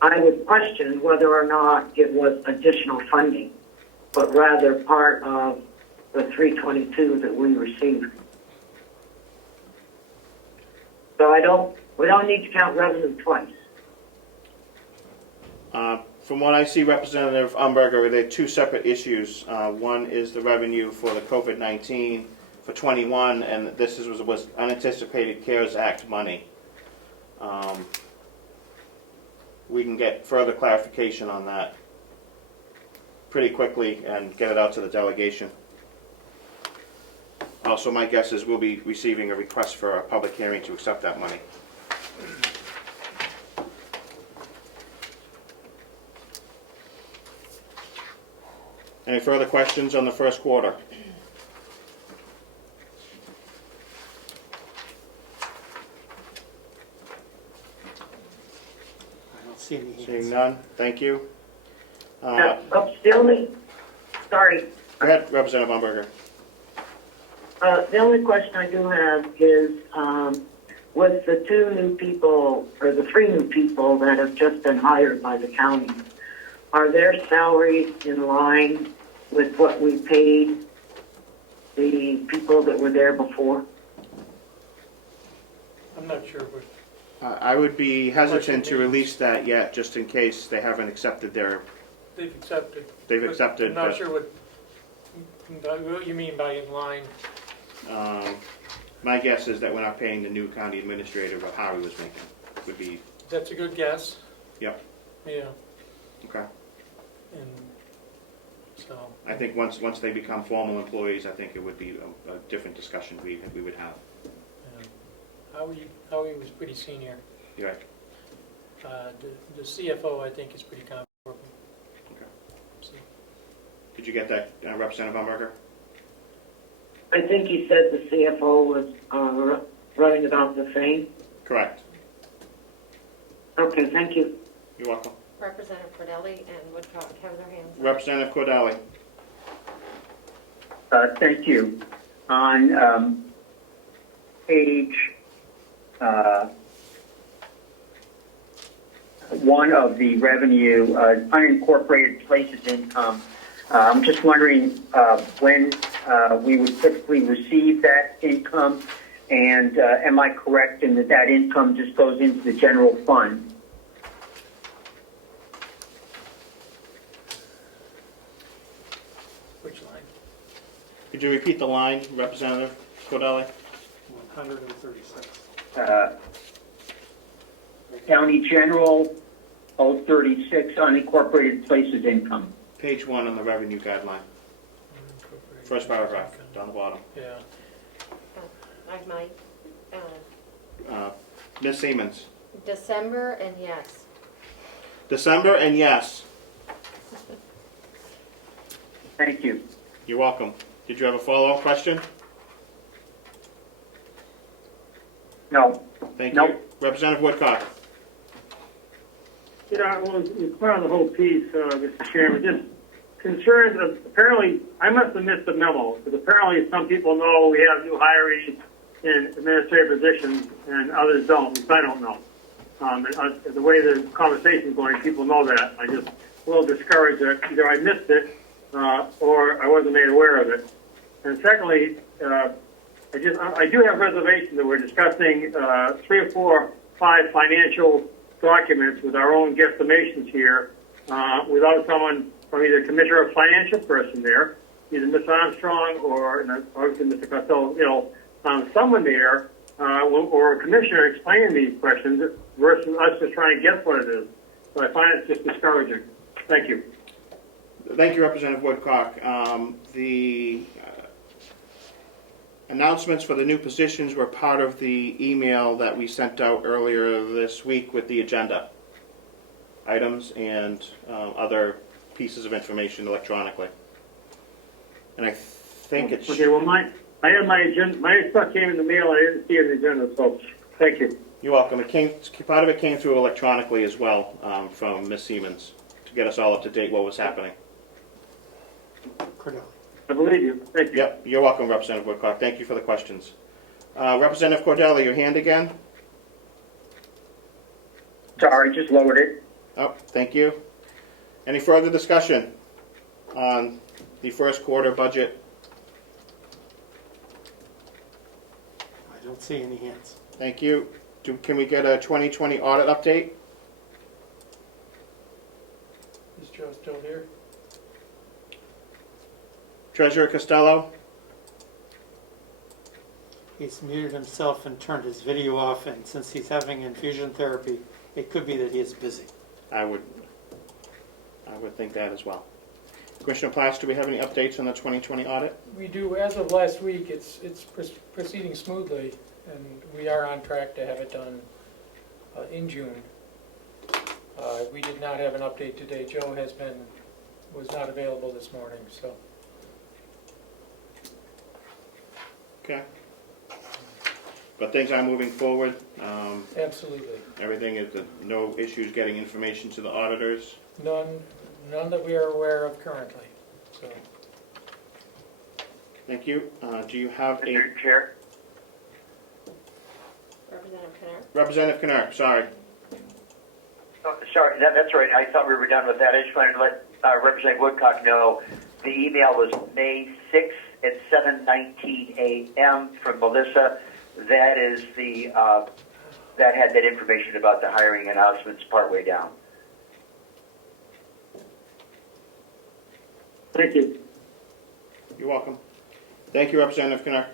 would question whether or not it was additional funding, but rather part of the 322 that we received. So we don't need to count revenue twice. From what I see, Representative Umberger, there are two separate issues. One is the revenue for the COVID-19 for 21, and this was unanticipated CARES Act money. We can get further clarification on that pretty quickly and get it out to the delegation. Also, my guess is we'll be receiving a request for a public hearing to accept that money. Any further questions on the first quarter? I don't see any hands. Seeing none, thank you. Sorry. Go ahead, Representative Umberger. The only question I do have is, with the two new people, or the three new people that have just been hired by the county, are their salaries in line with what we paid the people that were there before? I'm not sure, but I would be hesitant to release that yet, just in case they haven't accepted their. they've accepted. They've But accepted. I'm not but, sure what you mean by in line. My guess is that we're not paying the new county administrator what Howie was making. Would be. That's a good guess. Yep. Yeah, Okay. and so. I think once they become formal employees, I think it would be a different discussion we would have. Howie was pretty senior. You're right. The CFO, I think, is pretty comparable. Okay. So, Did you get that, Representative Umberger? I think he said the CFO was running about the same. Correct. Okay, thank you. You're welcome. Representative Cordelli and Woodcock have their hands up. Representative Cordelli. Thank you. On page 1 of the revenue, unincorporated places income, I'm just wondering when we would typically receive that income, and am I correct in that income just goes into the general fund? which line? Could you repeat the line, Representative Cordelli? 136. County General 036 unincorporated places income. Page 1 on the revenue guideline. First paragraph, down the bottom. Yeah. I might. Ms. Siemens. December and yes. December and yes. Thank you. You're welcome. Did you have a follow-up question? No. Thank Nope. you. Representative Woodcock. Yeah, well, it's clear on the whole piece, Mr. Chairman. Just concerns of, apparently, I must have missed the memo, because apparently some people know we have new hirees in administrative positions and others don't, which I don't know. The way the conversation's going, people know that. I just a little discouraged that either I missed it or I wasn't made aware of it. And secondly, I do have reservations that we're discussing 3 or 4, 5 financial documents with our own guesstimations here without someone from either commissioner or financial person there, either Ms. Armstrong or obviously Mr. Costello, someone there or a commissioner explaining these questions versus us just trying to guess what it is. So I find it just discouraging. Thank you. Thank you, Representative Woodcock. The announcements for the new positions were part of the email that we sent out earlier this week with the agenda items and other pieces of information electronically. And I think it's... Okay, well, I have my agenda, my stuff came in the mail, I didn't see it in the agenda, so, thank you. You're welcome. Part of it came through electronically as well, from Ms. Siemens, to get us all up to date what was happening. Cornell. I believe you, thank you. Yep, you're welcome, Representative Woodcock. Thank you for the questions. Representative Cordella, your hand again? Sorry, just lowered it. Oh, thank you. Any further discussion on the first quarter budget? I don't see any hands. Thank you. Can we get a 2020 audit update? Is Joe still here? Treasurer Costello? He's muted himself and turned his video off, and since he's having infusion therapy, it could be that he is busy. I would think that as well. Commissioner Plass, do we have any updates on the 2020 audit? We do. As of last week, it's proceeding smoothly, and we are on track to have it done in June. We did not have an update today. Joe was not available this morning, so. Okay. But things are moving forward. Absolutely. Everything is, no issues getting information to the auditors. None that we are aware of currently. So. Thank you. Do you have a... Mr. Chair? Representative Kennard. Representative Kennard, sorry. Oh, sorry, that's right. I thought we were done with that. I just wanted to let Representative Woodcock know the email was May 6th at 7:19 a.m. from Melissa. That is that had that information about the hiring announcements partway down. Thank you. You're welcome. Thank you, Representative Kennard.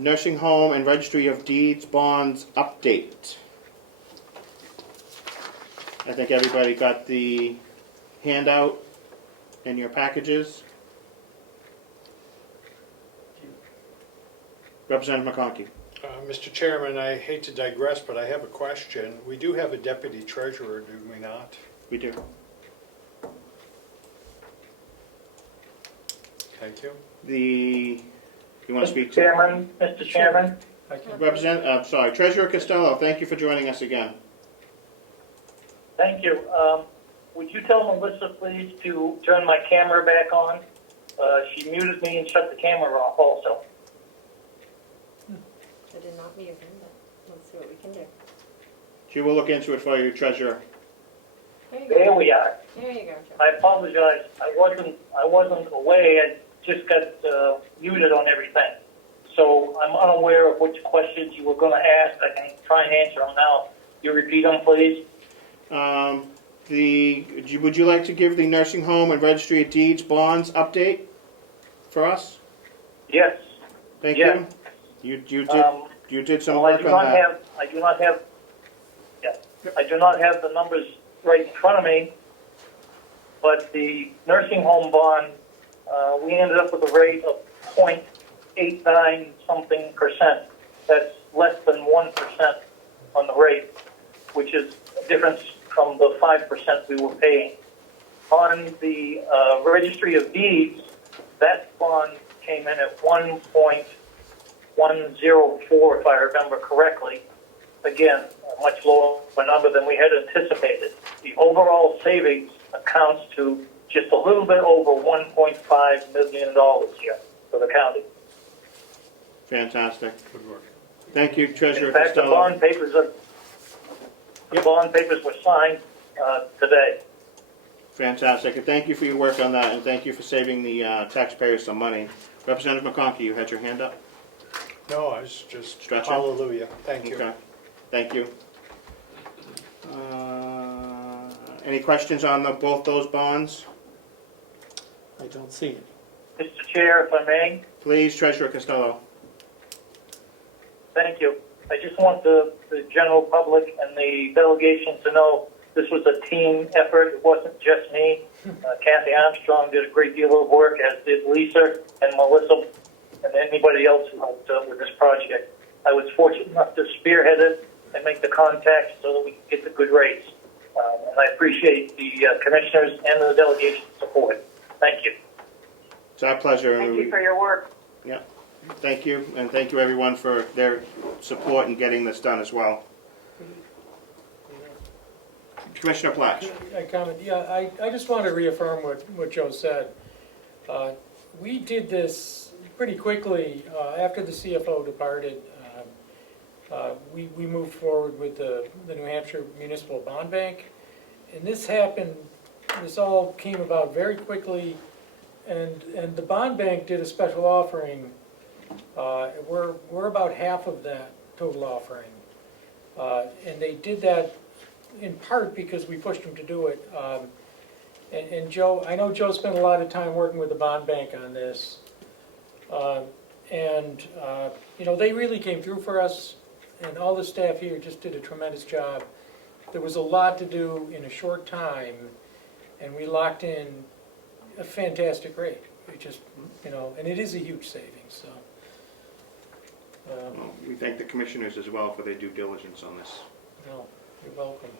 Nursing home and registry of deeds bonds update. I think everybody got the handout in your packages. Representative McConkey. Mr. Chairman, I hate to digress, but I have a question. We do have a deputy treasurer, do we not? We do. Thank you. You want to speak to? Mr. Chairman, Treasurer Costello, thank you for joining us again. thank you. Would you tell Melissa, please, to turn my camera back on? She muted me and shut the camera off also. I did not mute him, but let's see what we can do. She will look into it for you, Treasurer. There you go. There we are. There you go, Joe. I apologize. I wasn't away. I just got muted on everything. So I'm unaware of which questions you were going to ask. I can try and answer them now. You repeat them, please. Would you like to give the nursing home and registry of deeds bonds update for us? Yes. Thank Yes. you. You did some work on that. I do not have the numbers right in front of me, but the nursing home bond, we ended up with a rate of 0.89 something percent. That's less than 1% on the rate, which is a difference from the 5% we were paying. On the registry of deeds, that bond came in at 1.104, if I remember correctly. Again, a much lower number than we had anticipated. The overall savings accounts to just a little bit over $1.5 million here for the county. Fantastic. Good work. Thank you, Treasurer In fact, Costello. the bond papers were signed today. Fantastic. And thank you for your work on that, and thank you for saving the taxpayers some money. Representative McConkey, you had your hand up? No, I was just Stretching? hallelujah. Thank you. Okay. Thank you. Any questions on both those bonds? I don't see any. Mr. Chair, if I may. Please, Treasurer Costello. Thank you. I just want the general public and the delegation to know this was a team effort. It wasn't just me. Kathy Armstrong did a great deal of work, as did Lisa and Melissa and anybody else who helped with this project. I was fortunate enough to spearhead it and make the contacts so that we could get the good rates. And I appreciate the commissioners and the delegation support. Thank you. It's our pleasure. Thank you for your work. Yeah, thank you, and thank you everyone for their support in getting this done as well. Commissioner Platt. I comment, yeah, I just want to reaffirm what Joe said. We did this pretty quickly after the CFO departed. We moved forward with the New Hampshire Municipal Bond Bank, and this all came about very quickly, and the bond bank did a special offering. We're about half of that total offering, and they did that in part because we pushed them to do it. And Joe, I know Joe spent a lot of time working with the bond bank on this, and you know, they really came through for us, and all the staff here just did a tremendous job. There was a lot to do in a short time, and we locked in a fantastic rate. It just, you know, and it is a huge savings. So Well, we thank the commissioners as well for their due diligence on this. no, you're welcome.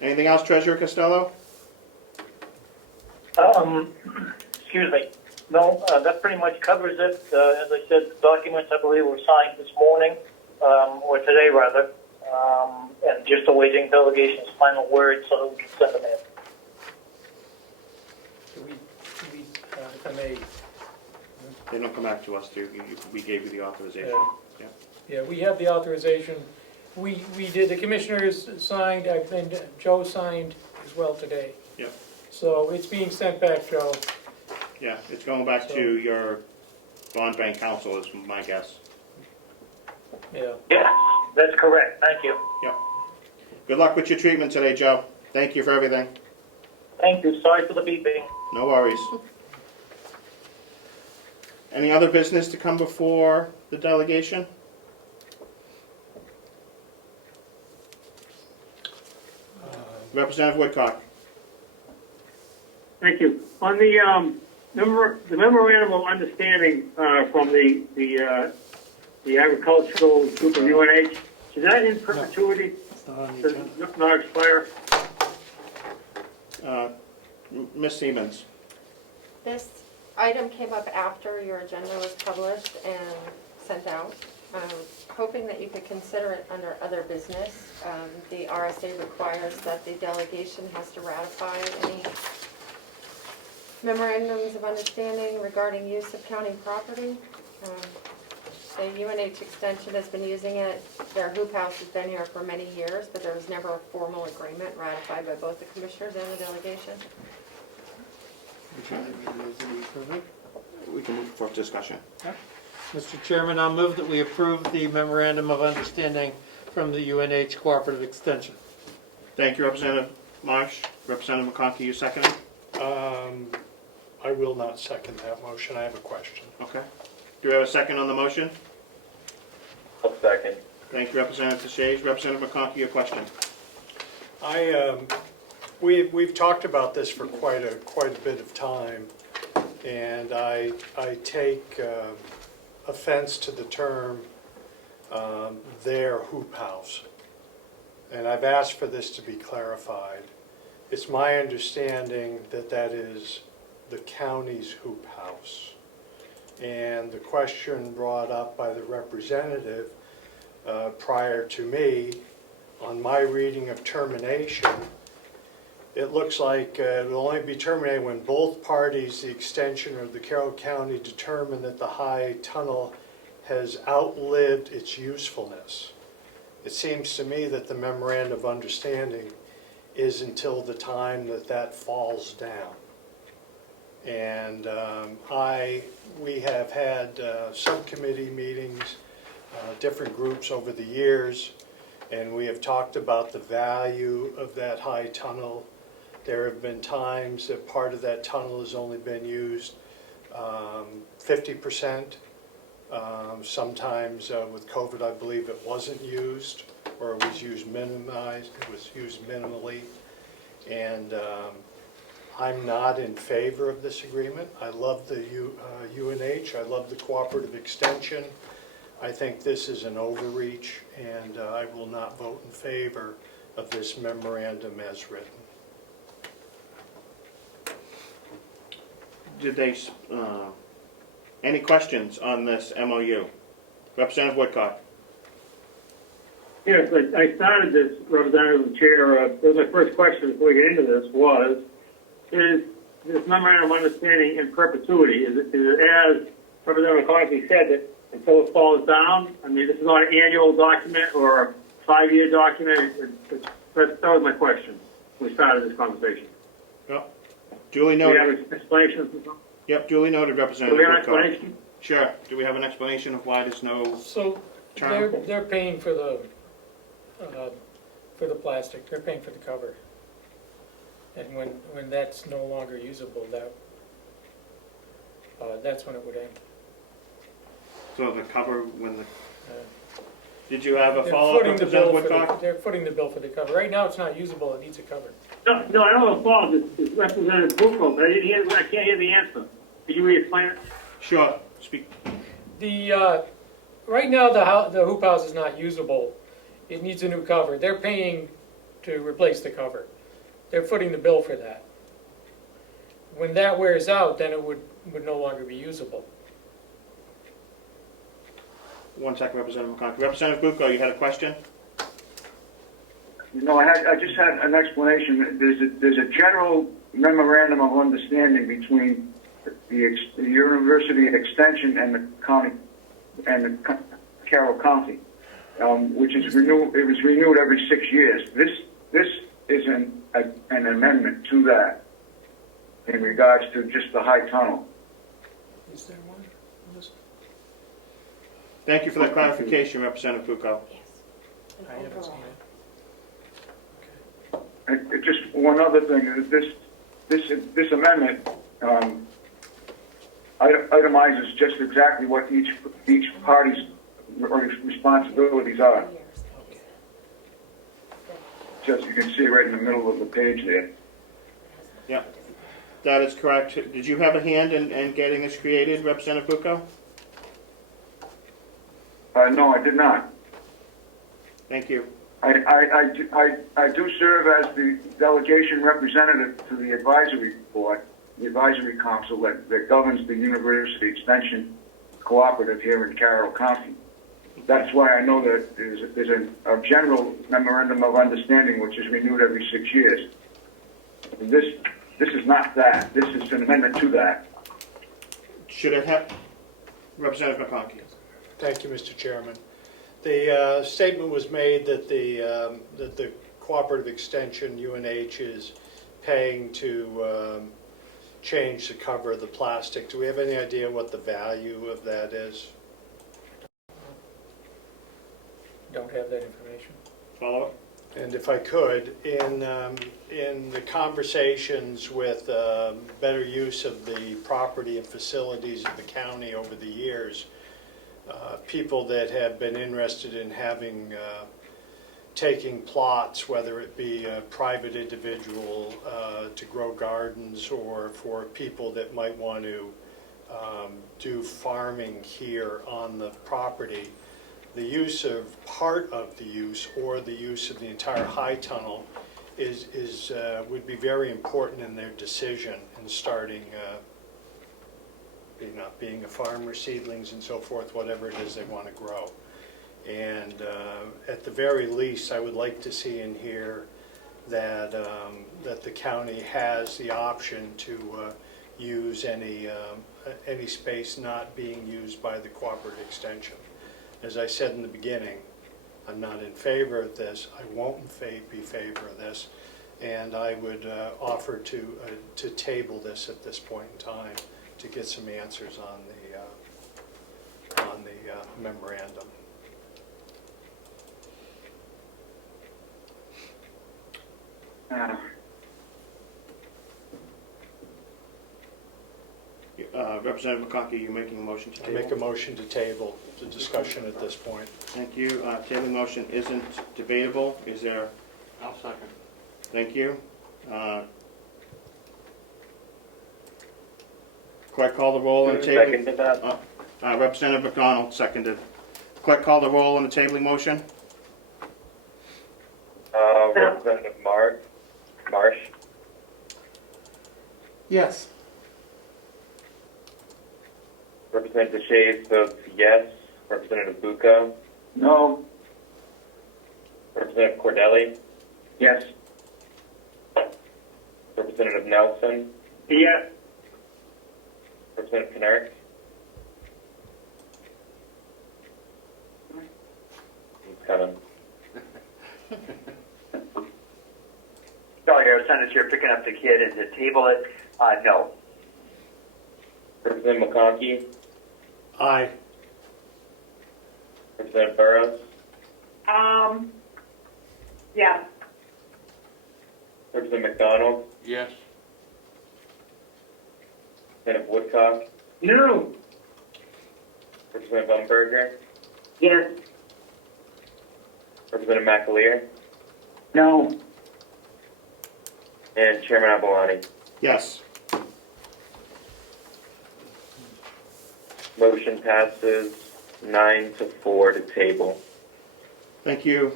Anything else, Treasurer Costello? Excuse me. No, that pretty much covers it. As I said, the documents, I believe, were signed this morning, or today rather, and just awaiting delegation's final word so that we can send them in. If I may, They don't come back to us, we gave you the authorization. Yeah. yeah, we have the authorization. We did, the commissioners signed, and Joe signed as well today. Yep. So it's being sent back, Joe. Yeah, it's going back to your bond bank counsel is my guess. Yeah. Yes, that's correct. Thank you. Yep. Good luck with your treatment today, Joe. Thank you for everything. Thank you. Sorry for the beeping. No worries. Any other business to come before the delegation? Representative Woodcock. Thank you. On the memorandum of understanding from the agricultural group of UNH, is that in perpetuity? It's not on the Does agenda. it not expire? Ms. Siemens. This item came up after your agenda was published and sent out. Hoping that you could consider it under other business. The RSA requires that the delegation has to ratify any memorandums of understanding regarding use of county property. The UNH extension has been using it. Their hoop house has been here for many years, but there was never a formal agreement ratified by both the commissioners and the delegation. We can move for discussion. Mr. Chairman, I'll move that we approve the memorandum of understanding from the UNH Cooperative Extension. Thank you, Representative Marsh. Representative McConkey, you second it? I will not second that motion. I have a question. Okay. Do we have a second on the motion? I'll second. Thank you, Representative Teixeira. Representative McConkey, your question. We've talked about this for quite a bit of time, and I take offense to the term their hoop house, and I've asked for this to be clarified. It's my understanding that that is the county's hoop house, and the question brought up by the representative prior to me, on my reading of termination, it looks like it will only be terminated when both parties, the extension or the Carroll County, determine that the high tunnel has outlived its usefulness. It seems to me that the memorandum of understanding is until the time that that falls down. And we have had subcommittee meetings, different groups over the years, and we have talked about the value of that high tunnel. There have been times that part of that tunnel has only been used 50%. Sometimes with COVID, I believe it wasn't used, or it was used minimized. It was used minimally, and I'm not in favor of this agreement. I love the UNH. I love the cooperative extension. I think this is an overreach, and I will not vote in favor of this memorandum as written. Did they, any questions on this MOU? Representative Woodcock? Yes, I started this, Representative Chair, that was my first question before we get into this, is this memorandum of understanding in perpetuity? Is it as Representative McCarthy said, that until it falls down? I mean, this is not an annual document or a 5-year document. That was my question when we started this conversation. Yep. Duly Do we noted. have explanations? Yep, duly noted, Do Representative we have an Woodcock. explanation? Sure. Do we have an explanation of why there's no So term? they're paying for the plastic, they're paying for the cover. And when that's no longer usable, that's when it would end. So the cover when the, Uh, did you have a They're follow-up, footing the Representative bill for Woodcock? they're footing the bill for the cover. Right now, it's not usable, it needs a cover. No, I don't have a fault. It's Representative Bucco, but I can't hear the answer. Could you re-explain it? Sure. Speak. Right now, the hoop house is not usable. It needs a new cover. They're paying to replace the cover. They're footing the bill for that. When that wears out, then it would no longer be usable. One second, Representative McConaughey. Representative Bucco, you had a question? No, I just had an explanation. There's a general memorandum of understanding between the University Extension and the county and the Carroll County, which is renewed. It was renewed every 6 years. This is an amendment to that in regards to just the high tunnel. Is there one? Thank you for that clarification, Representative Bucco. I haven't seen it. And just one other thing is this amendment itemizes just exactly what each party's responsibilities are. Just you can see right in the middle of the page there. Yeah, that is correct. Did you have a hand in getting this created, Representative Bucco? No, I did not. Thank you. I do serve as the delegation representative to the advisory board, the advisory council that governs the University Extension Cooperative here in Carroll County. That's why I know that there's a general memorandum of understanding which is renewed every 6 years. This is not that. This is an amendment to that. Should it have? Representative McConaughey. Thank you, Mr. Chairman. The statement was made that the Cooperative Extension, UNH, is paying to change the cover of the plastic. Do we have any idea what the value of that is? Don't have that information. Follow up? And if I could, in the conversations with better use of the property and facilities of the county over the years, people that have been interested in having taking plots, whether it be a private individual to grow gardens or for people that might want to do farming here on the property, the use of part of the use or the use of the entire high tunnel would be very important in their decision in starting being a farmer, seedlings and so forth, whatever it is they want to grow. And at the very least, I would like to see in here that that the county has the option to use any space not being used by the cooperative extension. As I said in the beginning, I'm not in favor of this. I won't be in favor of this, and I would offer to table this at this point in time to get some answers on the memorandum. Representative McConaughey, you're making a motion to I table? make a motion to table the discussion at this point. Thank you. Tabling motion isn't debatable. Is there? I'll second. Thank you. Clerk, call the roll on the table. Seconded that. Representative McDonald seconded. Clerk, call the roll on the tabling motion. Representative Marsh, Yes. Representative Shays votes yes. Representative Bucco, No. Representative Cordelli, Yes. Representative Nelson, Yes. Representative Knirk. He's coming. Sorry, our son is here picking up the kid and to table it. No. Representative McConkey, Aye. Representative Burrows, Yeah. Representative McDonald, Yes. Representative Woodcock, No. Representative Umberger, Yes. Representative McAleer, No. and Chairman Abalani. Yes. Motion passes 9-4 to table. Thank you.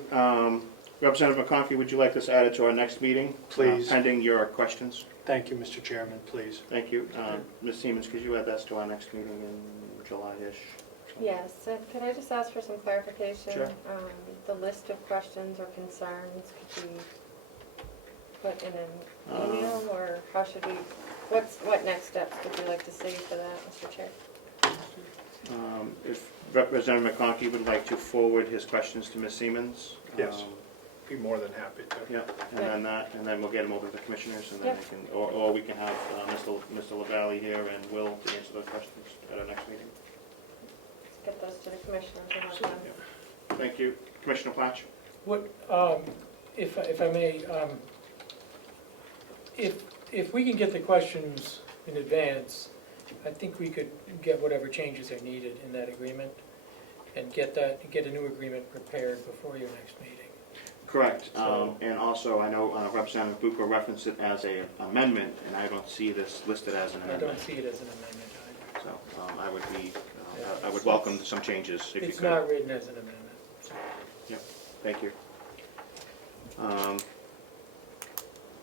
Representative McConkey, would you like this added to our next meeting? Please. Pending your questions. Thank you, Mr. Chairman, please. Thank you. Ms. Siemens, could you add that to our next meeting in July-ish? Yes, could I just ask for some clarification? Sure. The list of questions or concerns could be put in an email, or how should we, what next steps would you like to see for that, Mr. Chair? If Representative McConkey would like to forward his questions to Ms. Siemens? Yes. Be more than happy to. Yeah, and then we'll get them over to the commissioners, and then Yep. they can, or we can have Mr. LaValle here and Will to answer those questions at our next meeting. Let's get those to the commissioners and have them. Thank you. Commissioner Platch? What, if I may, if we can get the questions in advance, I think we could get whatever changes are needed in that agreement and get a new agreement prepared before your next meeting. Correct. And also, I know Representative Bucco referenced it as an amendment, and I don't see this listed as an I amendment. don't see it as an amendment either. So I would welcome some changes if you could. It's not written as an amendment. Yep, thank you.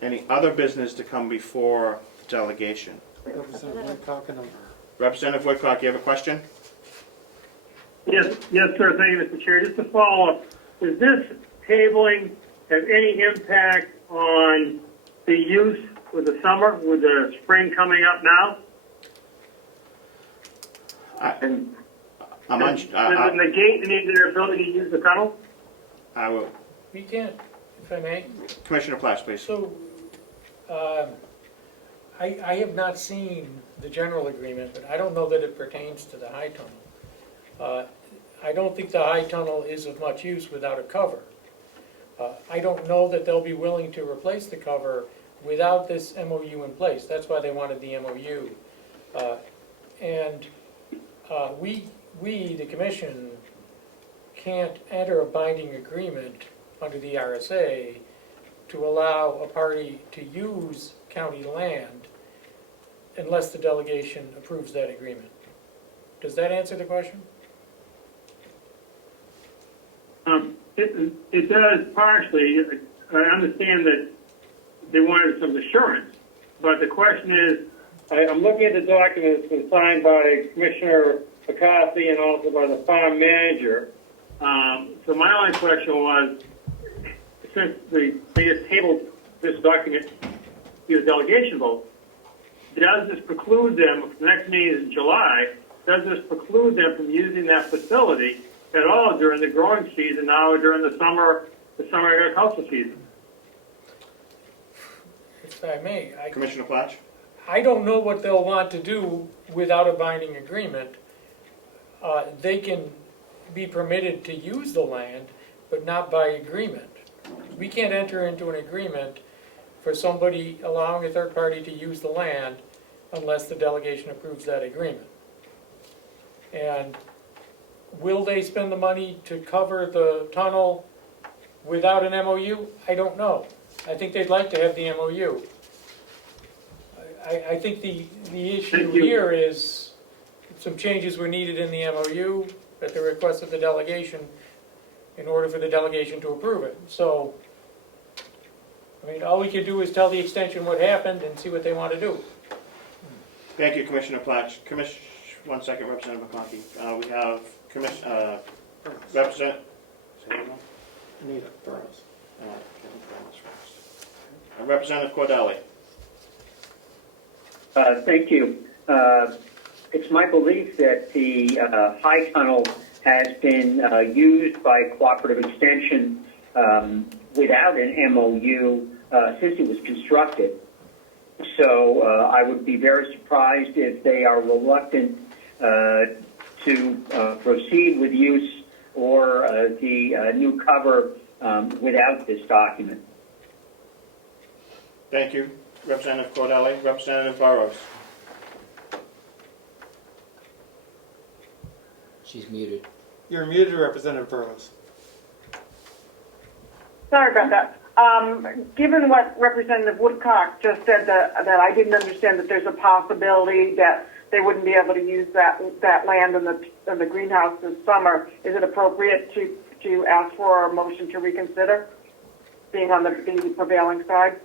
Any other business to come before the delegation? Representative Woodcock and Representative Woodcock, you have a question? Yes, sir. Thank you, Mr. Chair. Just to follow up, does this tabling have any impact on the use with the summer, with the spring coming up now? I'm Does it negate any of their ability to use the tunnel? I will. We can't, if I may. Commissioner Platts, please. So, I have not seen the general agreement, but I don't know that it pertains to the high tunnel. I don't think the high tunnel is of much use without a cover. I don't know that they'll be willing to replace the cover without this MOU in place. That's why they wanted the MOU. And we, the commission, can't enter a binding agreement under the RSA to allow a party to use county land unless the delegation approves that agreement. Does that answer the question? It does partially. I understand that they wanted some assurance, but the question is, I'm looking at the document that's been signed by Commissioner McCarthy and also by the farm manager. So my only question was, since they just tabled this document to the delegation vote, does this preclude them, if the next meeting is in July, does this preclude them from using that facility at all during the growing season now or during the summer agricultural season? If I may, Commissioner Platch? I don't know what they'll want to do without a binding agreement. They can be permitted to use the land, but not by agreement. We can't enter into an agreement for somebody allowing a third party to use the land unless the delegation approves that agreement. And will they spend the money to cover the tunnel without an MOU? I don't know. I think they'd like to have the MOU. I think the issue here is some changes were needed in the MOU at the request of the delegation in order for the delegation to approve it. So I mean, all we can do is tell the extension what happened and see what they want to do. Thank you, Commissioner Platch. One second, Representative McConkey. We have Representative. Anita Burrows. Representative Cordelli. Thank you. It's my belief that the high tunnel has been used by Cooperative Extension without an MOU since it was constructed. So I would be very surprised if they are reluctant to proceed with use or the new cover without this document. Thank you, Representative Cordelli. Representative Burrows. She's muted. You're muted, Representative Burrows. Sorry about that. Given what Representative Woodcock just said, that I didn't understand that there's a possibility that they wouldn't be able to use that land in the greenhouse this summer, is it appropriate to ask for a motion to reconsider, being on the prevailing side?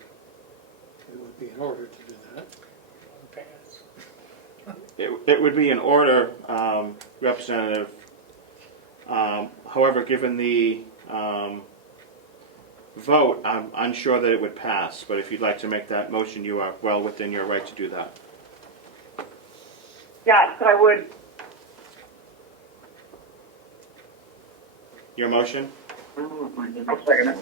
It would be in order to do that. It would be in order, Representative. However, given the vote, I'm unsure that it would pass. But if you'd like to make that motion, you are well within your right to do that. Yes, I would. Your motion? I'll second it.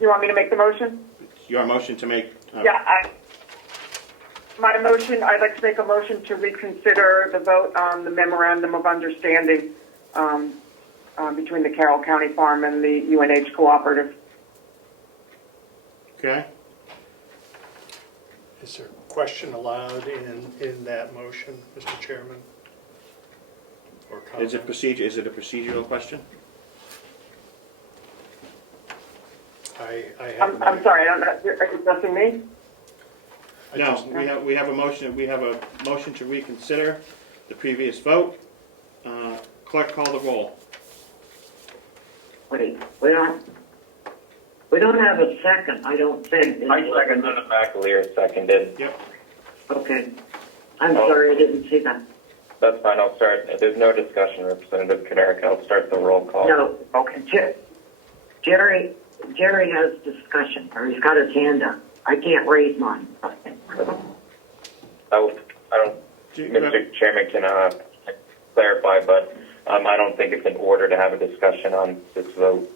You want me to make the motion? Your motion to make... My motion, I'd like to make a motion to reconsider the vote on the memorandum of understanding between the Carroll County Farm and the UNH Cooperative. Okay. Is there a question allowed in that motion, Mr. Chairman? Or comment? Is it a procedural question? I'm sorry, are you addressing me? No, we have a motion. We have a motion to reconsider the previous vote. Clerk, call the roll. Wait, we don't have a second, I don't think. I seconded it. McAleer seconded. Yep. Okay. I'm sorry, I didn't see that. That's fine. I'll start. There's no discussion, Representative Konarek. I'll start the roll call. No. Okay. Jerry has discussion, or he's got his hand up. I can't raise mine. Mr. Chairman can clarify, but I don't think it's in order to have a discussion on this vote.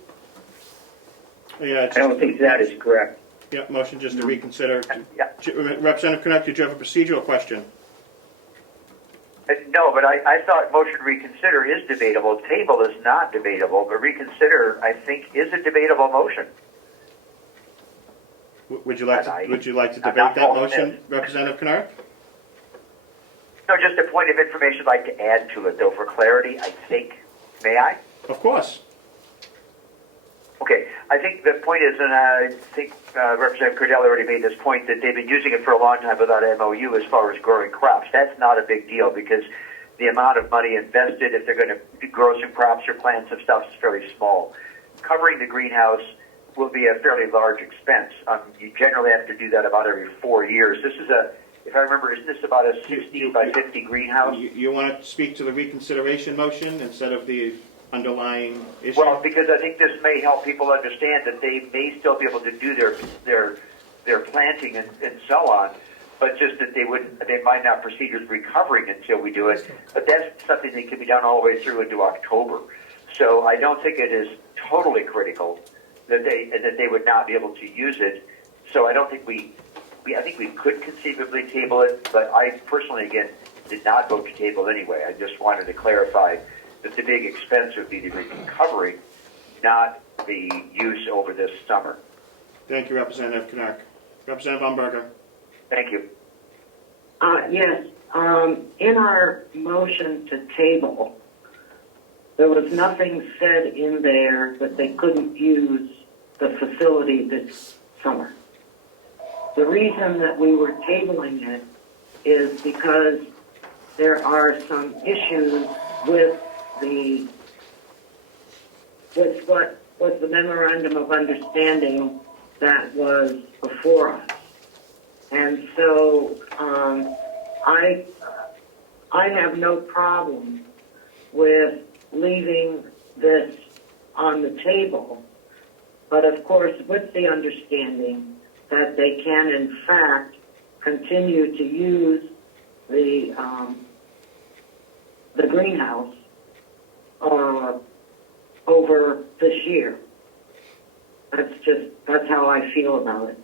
Yeah, I don't think that is correct. Yep, motion just to reconsider. Representative Konarek, did you have a procedural question? No, but I thought motion to reconsider is debatable. Table is not debatable, but reconsider, I think, is a debatable motion. Would you like to debate that motion, Representative Konarek? No, just a point of information I'd like to add to it, though, for clarity, I think. May I? Of course. Okay, I think the point is, and I think Representative Cordelli already made this point, that they've been using it for a long time without an MOU as far as growing crops. That's not a big deal because the amount of money invested, if they're going to grow some crops or plant some stuff, is fairly small. Covering the greenhouse will be a fairly large expense. You generally have to do that about every 4 years. This is if I remember, isn't this about a 60 by 50 greenhouse? You want to speak to the reconsideration motion instead of the underlying issue? Well, because I think this may help people understand that they may still be able to do their planting and so on, but just that they might not proceed with recovering until we do it. But that's something that can be done all the way through into October. So I don't think it is totally critical that they would not be able to use it. So I don't think I think we could conceivably table it, but I personally, again, did not vote to table anyway. I just wanted to clarify that the big expense would be the recovery, not the use over this summer. Thank you, Representative Konarek. Representative Umberger. Thank you. Yes. In our motion to table, there was nothing said in there that they couldn't use the facility this summer. The reason that we were tabling it is because there are some issues with what was the memorandum of understanding that was before us. And so I have no problem with leaving this on the table, but of course with the understanding that they can in fact continue to use the greenhouse over this year. That's how I feel about it.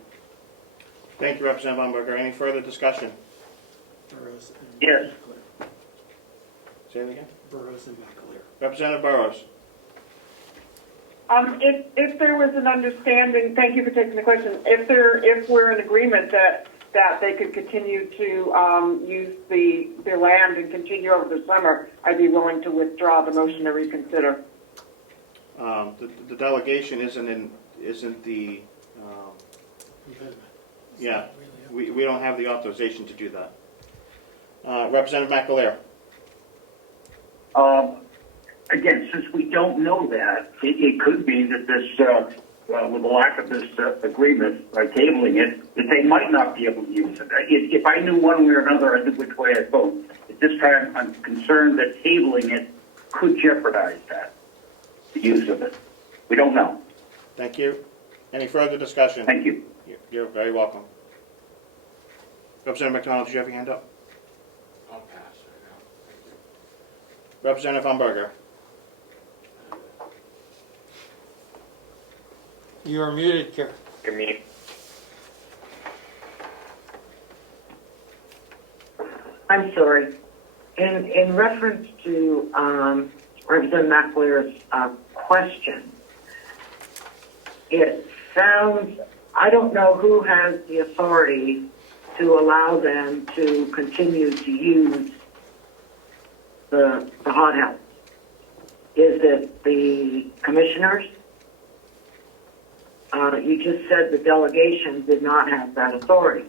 Thank you, Representative Umberger. Any further discussion? Burrows and Yes. McAleer. Say it again. Burrows and McAleer. Representative Burrows. If there was an understanding, thank you for taking the question. If we're in agreement that they could continue to use the land and continue over the summer, I'd be willing to withdraw the motion to reconsider. The delegation isn't the yeah. We don't have the authorization to do that. Representative McAleer. Again, since we don't know that, it could be that this, with the lack of this agreement, by tabling it, that they might not be able to use it. If I knew one way or another, I think which way I'd vote. At this time, I'm concerned that tabling it could jeopardize that, the use of it. We don't know. Thank you. Any further discussion? Thank you. You're very welcome. Representative McDonald, did you have your hand up? I'll pass right now. Thank you. Representative Umberger. You are muted, Carroll. You're muted. I'm sorry. In reference to Representative McAleer's question, it sounds, I don't know who has the authority to allow them to continue to use the hothouse. Is it the commissioners? You just said the delegation did not have that authority.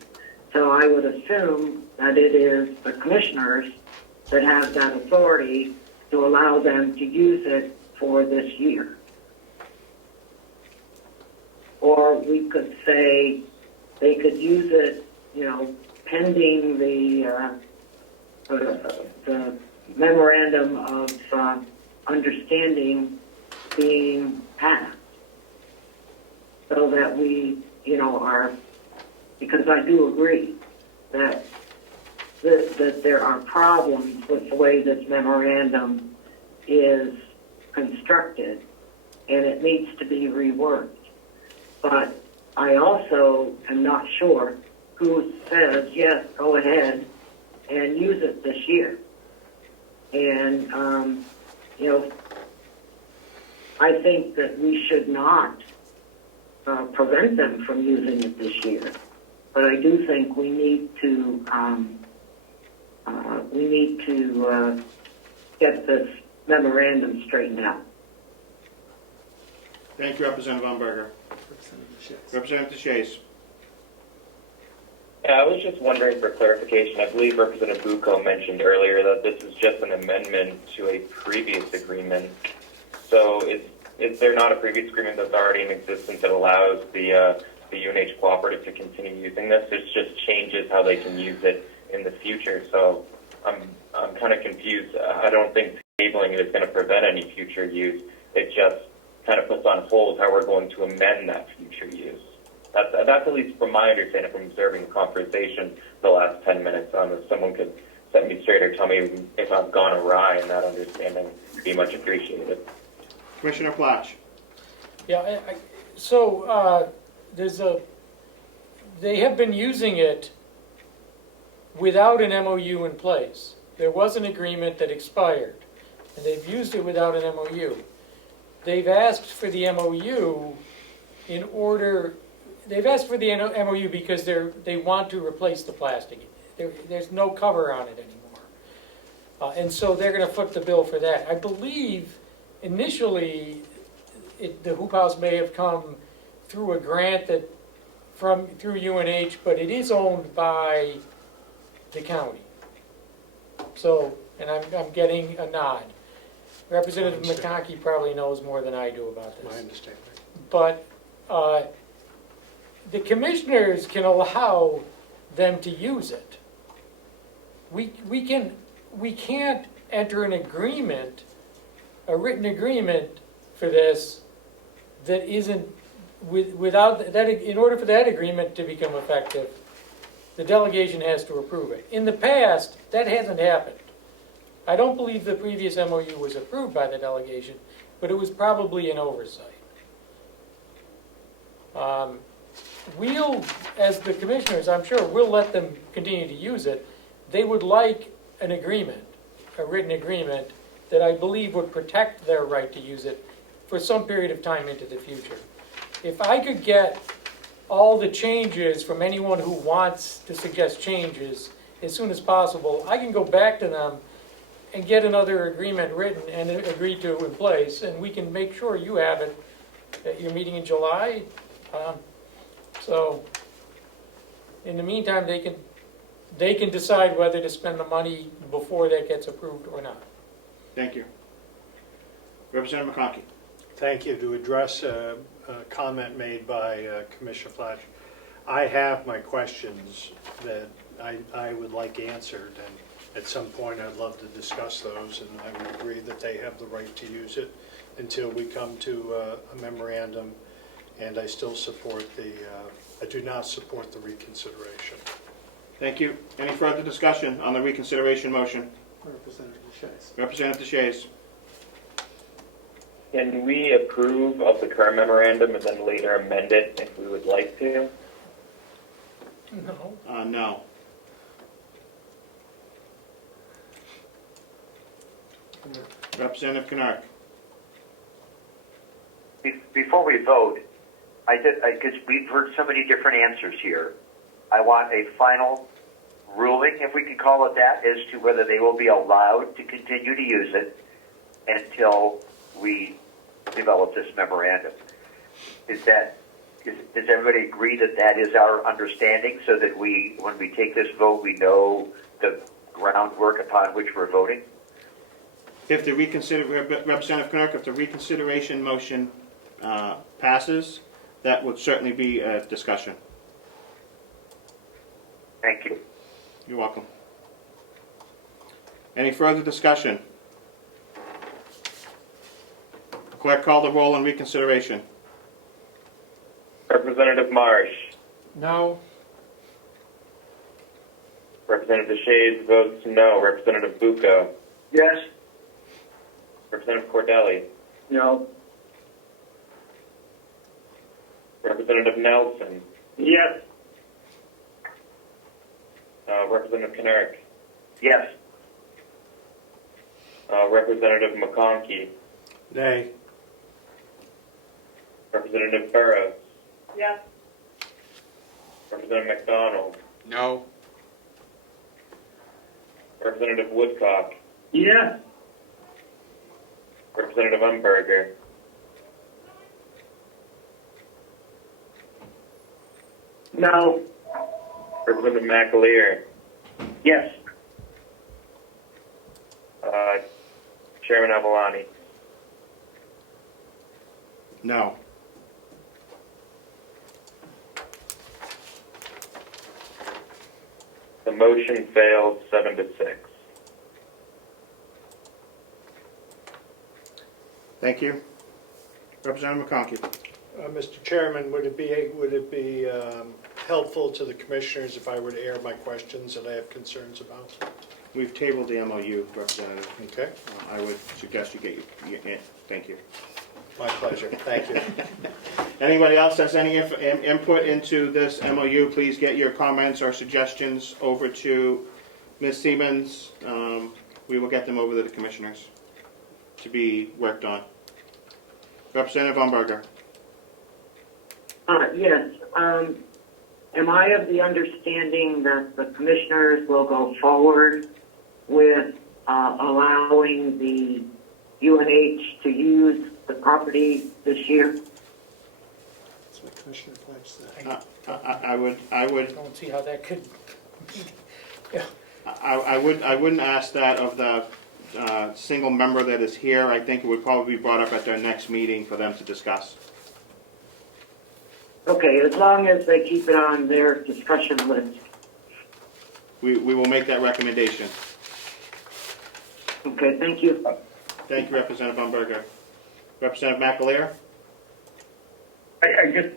So I would assume that it is the commissioners that have that authority to allow them to use it for this year. Or we could say they could use it, pending the memorandum of understanding being passed. So that we, are, because I do agree that there are problems with the way this memorandum is constructed, and it needs to be reworked. But I also am not sure who says, yes, go ahead and use it this year. And, I think that we should not prevent them from using it this year. But I do think we need to get this memorandum straightened out. Thank you, Representative Umberger. Representative DeShays. Yeah, I was just wondering for clarification. I believe Representative Bucco mentioned earlier that this is just an amendment to a previous agreement. So is there not a previous agreement that's already in existence that allows the UNH cooperative to continue using this? It just changes how they can use it in the future. So I'm kind of confused. I don't think tabling it is going to prevent any future use. It just kind of puts on hold how we're going to amend that future use. That's at least from my understanding from observing the conversation the last 10 minutes. If someone could set me straight or tell me if I've gone awry in that understanding, it'd be much appreciated. Commissioner Plotch. Yeah, they have been using it without an MOU in place. There was an agreement that expired, and they've used it without an MOU. They've asked for the MOU because they want to replace the plastic. There's no cover on it anymore. And so they're going to foot the bill for that. I believe initially the hoop house may have come through a grant through UNH, but it is owned by the county. So, and I'm getting a nod. Representative McConkey probably knows more than I do about this. My understanding. But the commissioners can allow them to use it. We can't enter an agreement, a written agreement for this that isn't, without that, in order for that agreement to become effective, the delegation has to approve it. In the past, that hasn't happened. I don't believe the previous MOU was approved by the delegation, but it was probably an oversight. We'll, as the commissioners, I'm sure, we'll let them continue to use it. They would like an agreement, a written agreement, that I believe would protect their right to use it for some period of time into the future. If I could get all the changes from anyone who wants to suggest changes as soon as possible, I can go back to them and get another agreement written and agreed to in place, and we can make sure you have it at your meeting in July. So, in the meantime, they can decide whether to spend the money before that gets approved or not. Thank you. Representative McConkey. Thank you. To address a comment made by Commissioner Flash, I have my questions that I would like answered, and at some point I'd love to discuss those, and I would agree that they have the right to use it until we come to a memorandum, and I still support I do not support the reconsideration. Thank you. Any further discussion on the reconsideration motion? Representative Shays. Representative Shays. Can we approve of the current memorandum and then later amend it if we would like to? No. No. Representative Knark. Before we vote, because we've heard so many different answers here, I want a final ruling, if we can call it that, as to whether they will be allowed to continue to use it until we develop this memorandum. Does everybody agree that that is our understanding, so that when we take this vote, we know the groundwork upon which we're voting? If the Representative Knark, if the reconsideration motion passes, that would certainly be a discussion. Thank you. You're welcome. Any further discussion? Clerk, call the roll on reconsideration. Representative Marsh. No. Representative Shays votes no. Representative Bucco. Yes. Representative Cordelli. No. Representative Nelson. Yes. Representative Knark. Yes. Representative McConkey. Nay. Representative Burrows. Yes. Representative McDonald. No. Representative Woodcock. Yes. Representative Umberger. No. Representative McAleer. Yes. Chairman Avalani. No. The motion fails 7-6. Thank you. Representative McConkey. Mr. Chairman, would it be helpful to the commissioners if I were to air my questions that I have concerns about? We've tabled the MOU, Representative. Okay. I would suggest you get your thank you. My pleasure. Thank you. Anybody else has any input into this MOU, please get your comments or suggestions over to Ms. Siemens. We will get them over to the commissioners to be worked on. Representative Umberger. Yes. Am I of the understanding that the commissioners will go forward with allowing the UNH to use the property this year? That's what Commissioner Flash said. I would. Don't see how that could. Yeah. I wouldn't ask that of the single member that is here, I think it would probably be brought up at their next meeting for them to discuss. Okay, as long as they keep it on their discussion list. We will make that recommendation. Okay, thank you. Thank you, Representative Umberger. Representative McAleer? I just,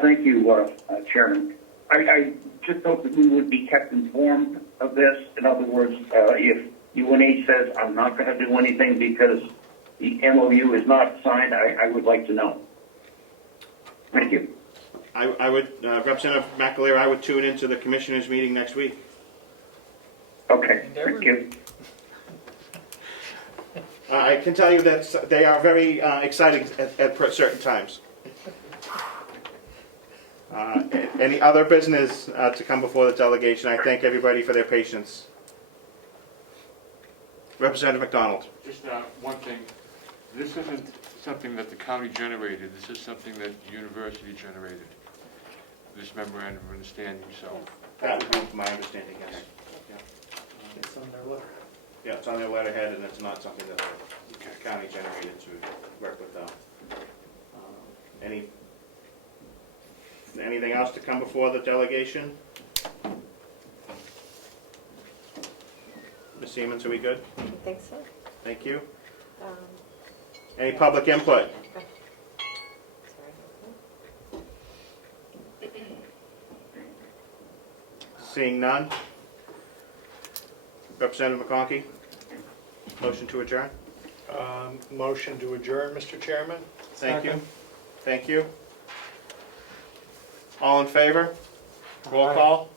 thank you, Chairman. I just hope that we would be kept informed of this. In other words, if UNH says, I'm not going to do anything because the MOU is not signed, I would like to know. Thank you. I would, Representative McAleer, I would tune into the commissioners' meeting next week. Okay, thank you. I can tell you that they are very exciting at certain times. Any other business to come before the delegation? I thank everybody for their patience. Representative McDonald. Just one thing. This isn't something that the county generated. This is something that the university generated. This memorandum of understanding, so. That would be my understanding, yes. It's on their letter. Yeah, it's on their letterhead, and it's not something that the county generated to work with them. Anything else to come before the delegation? Ms. Siemens, are we good? I think so. Thank you. Um, Any public input? Seeing none. Representative McConkey, motion to adjourn. Motion to adjourn, Mr. Chairman. Thank you. Thank you. All in favor? Roll call.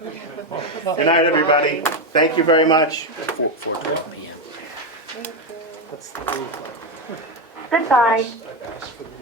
Good night, everybody. Thank you very much. 4:12 p.m. That's the rule. Goodbye. I've asked for the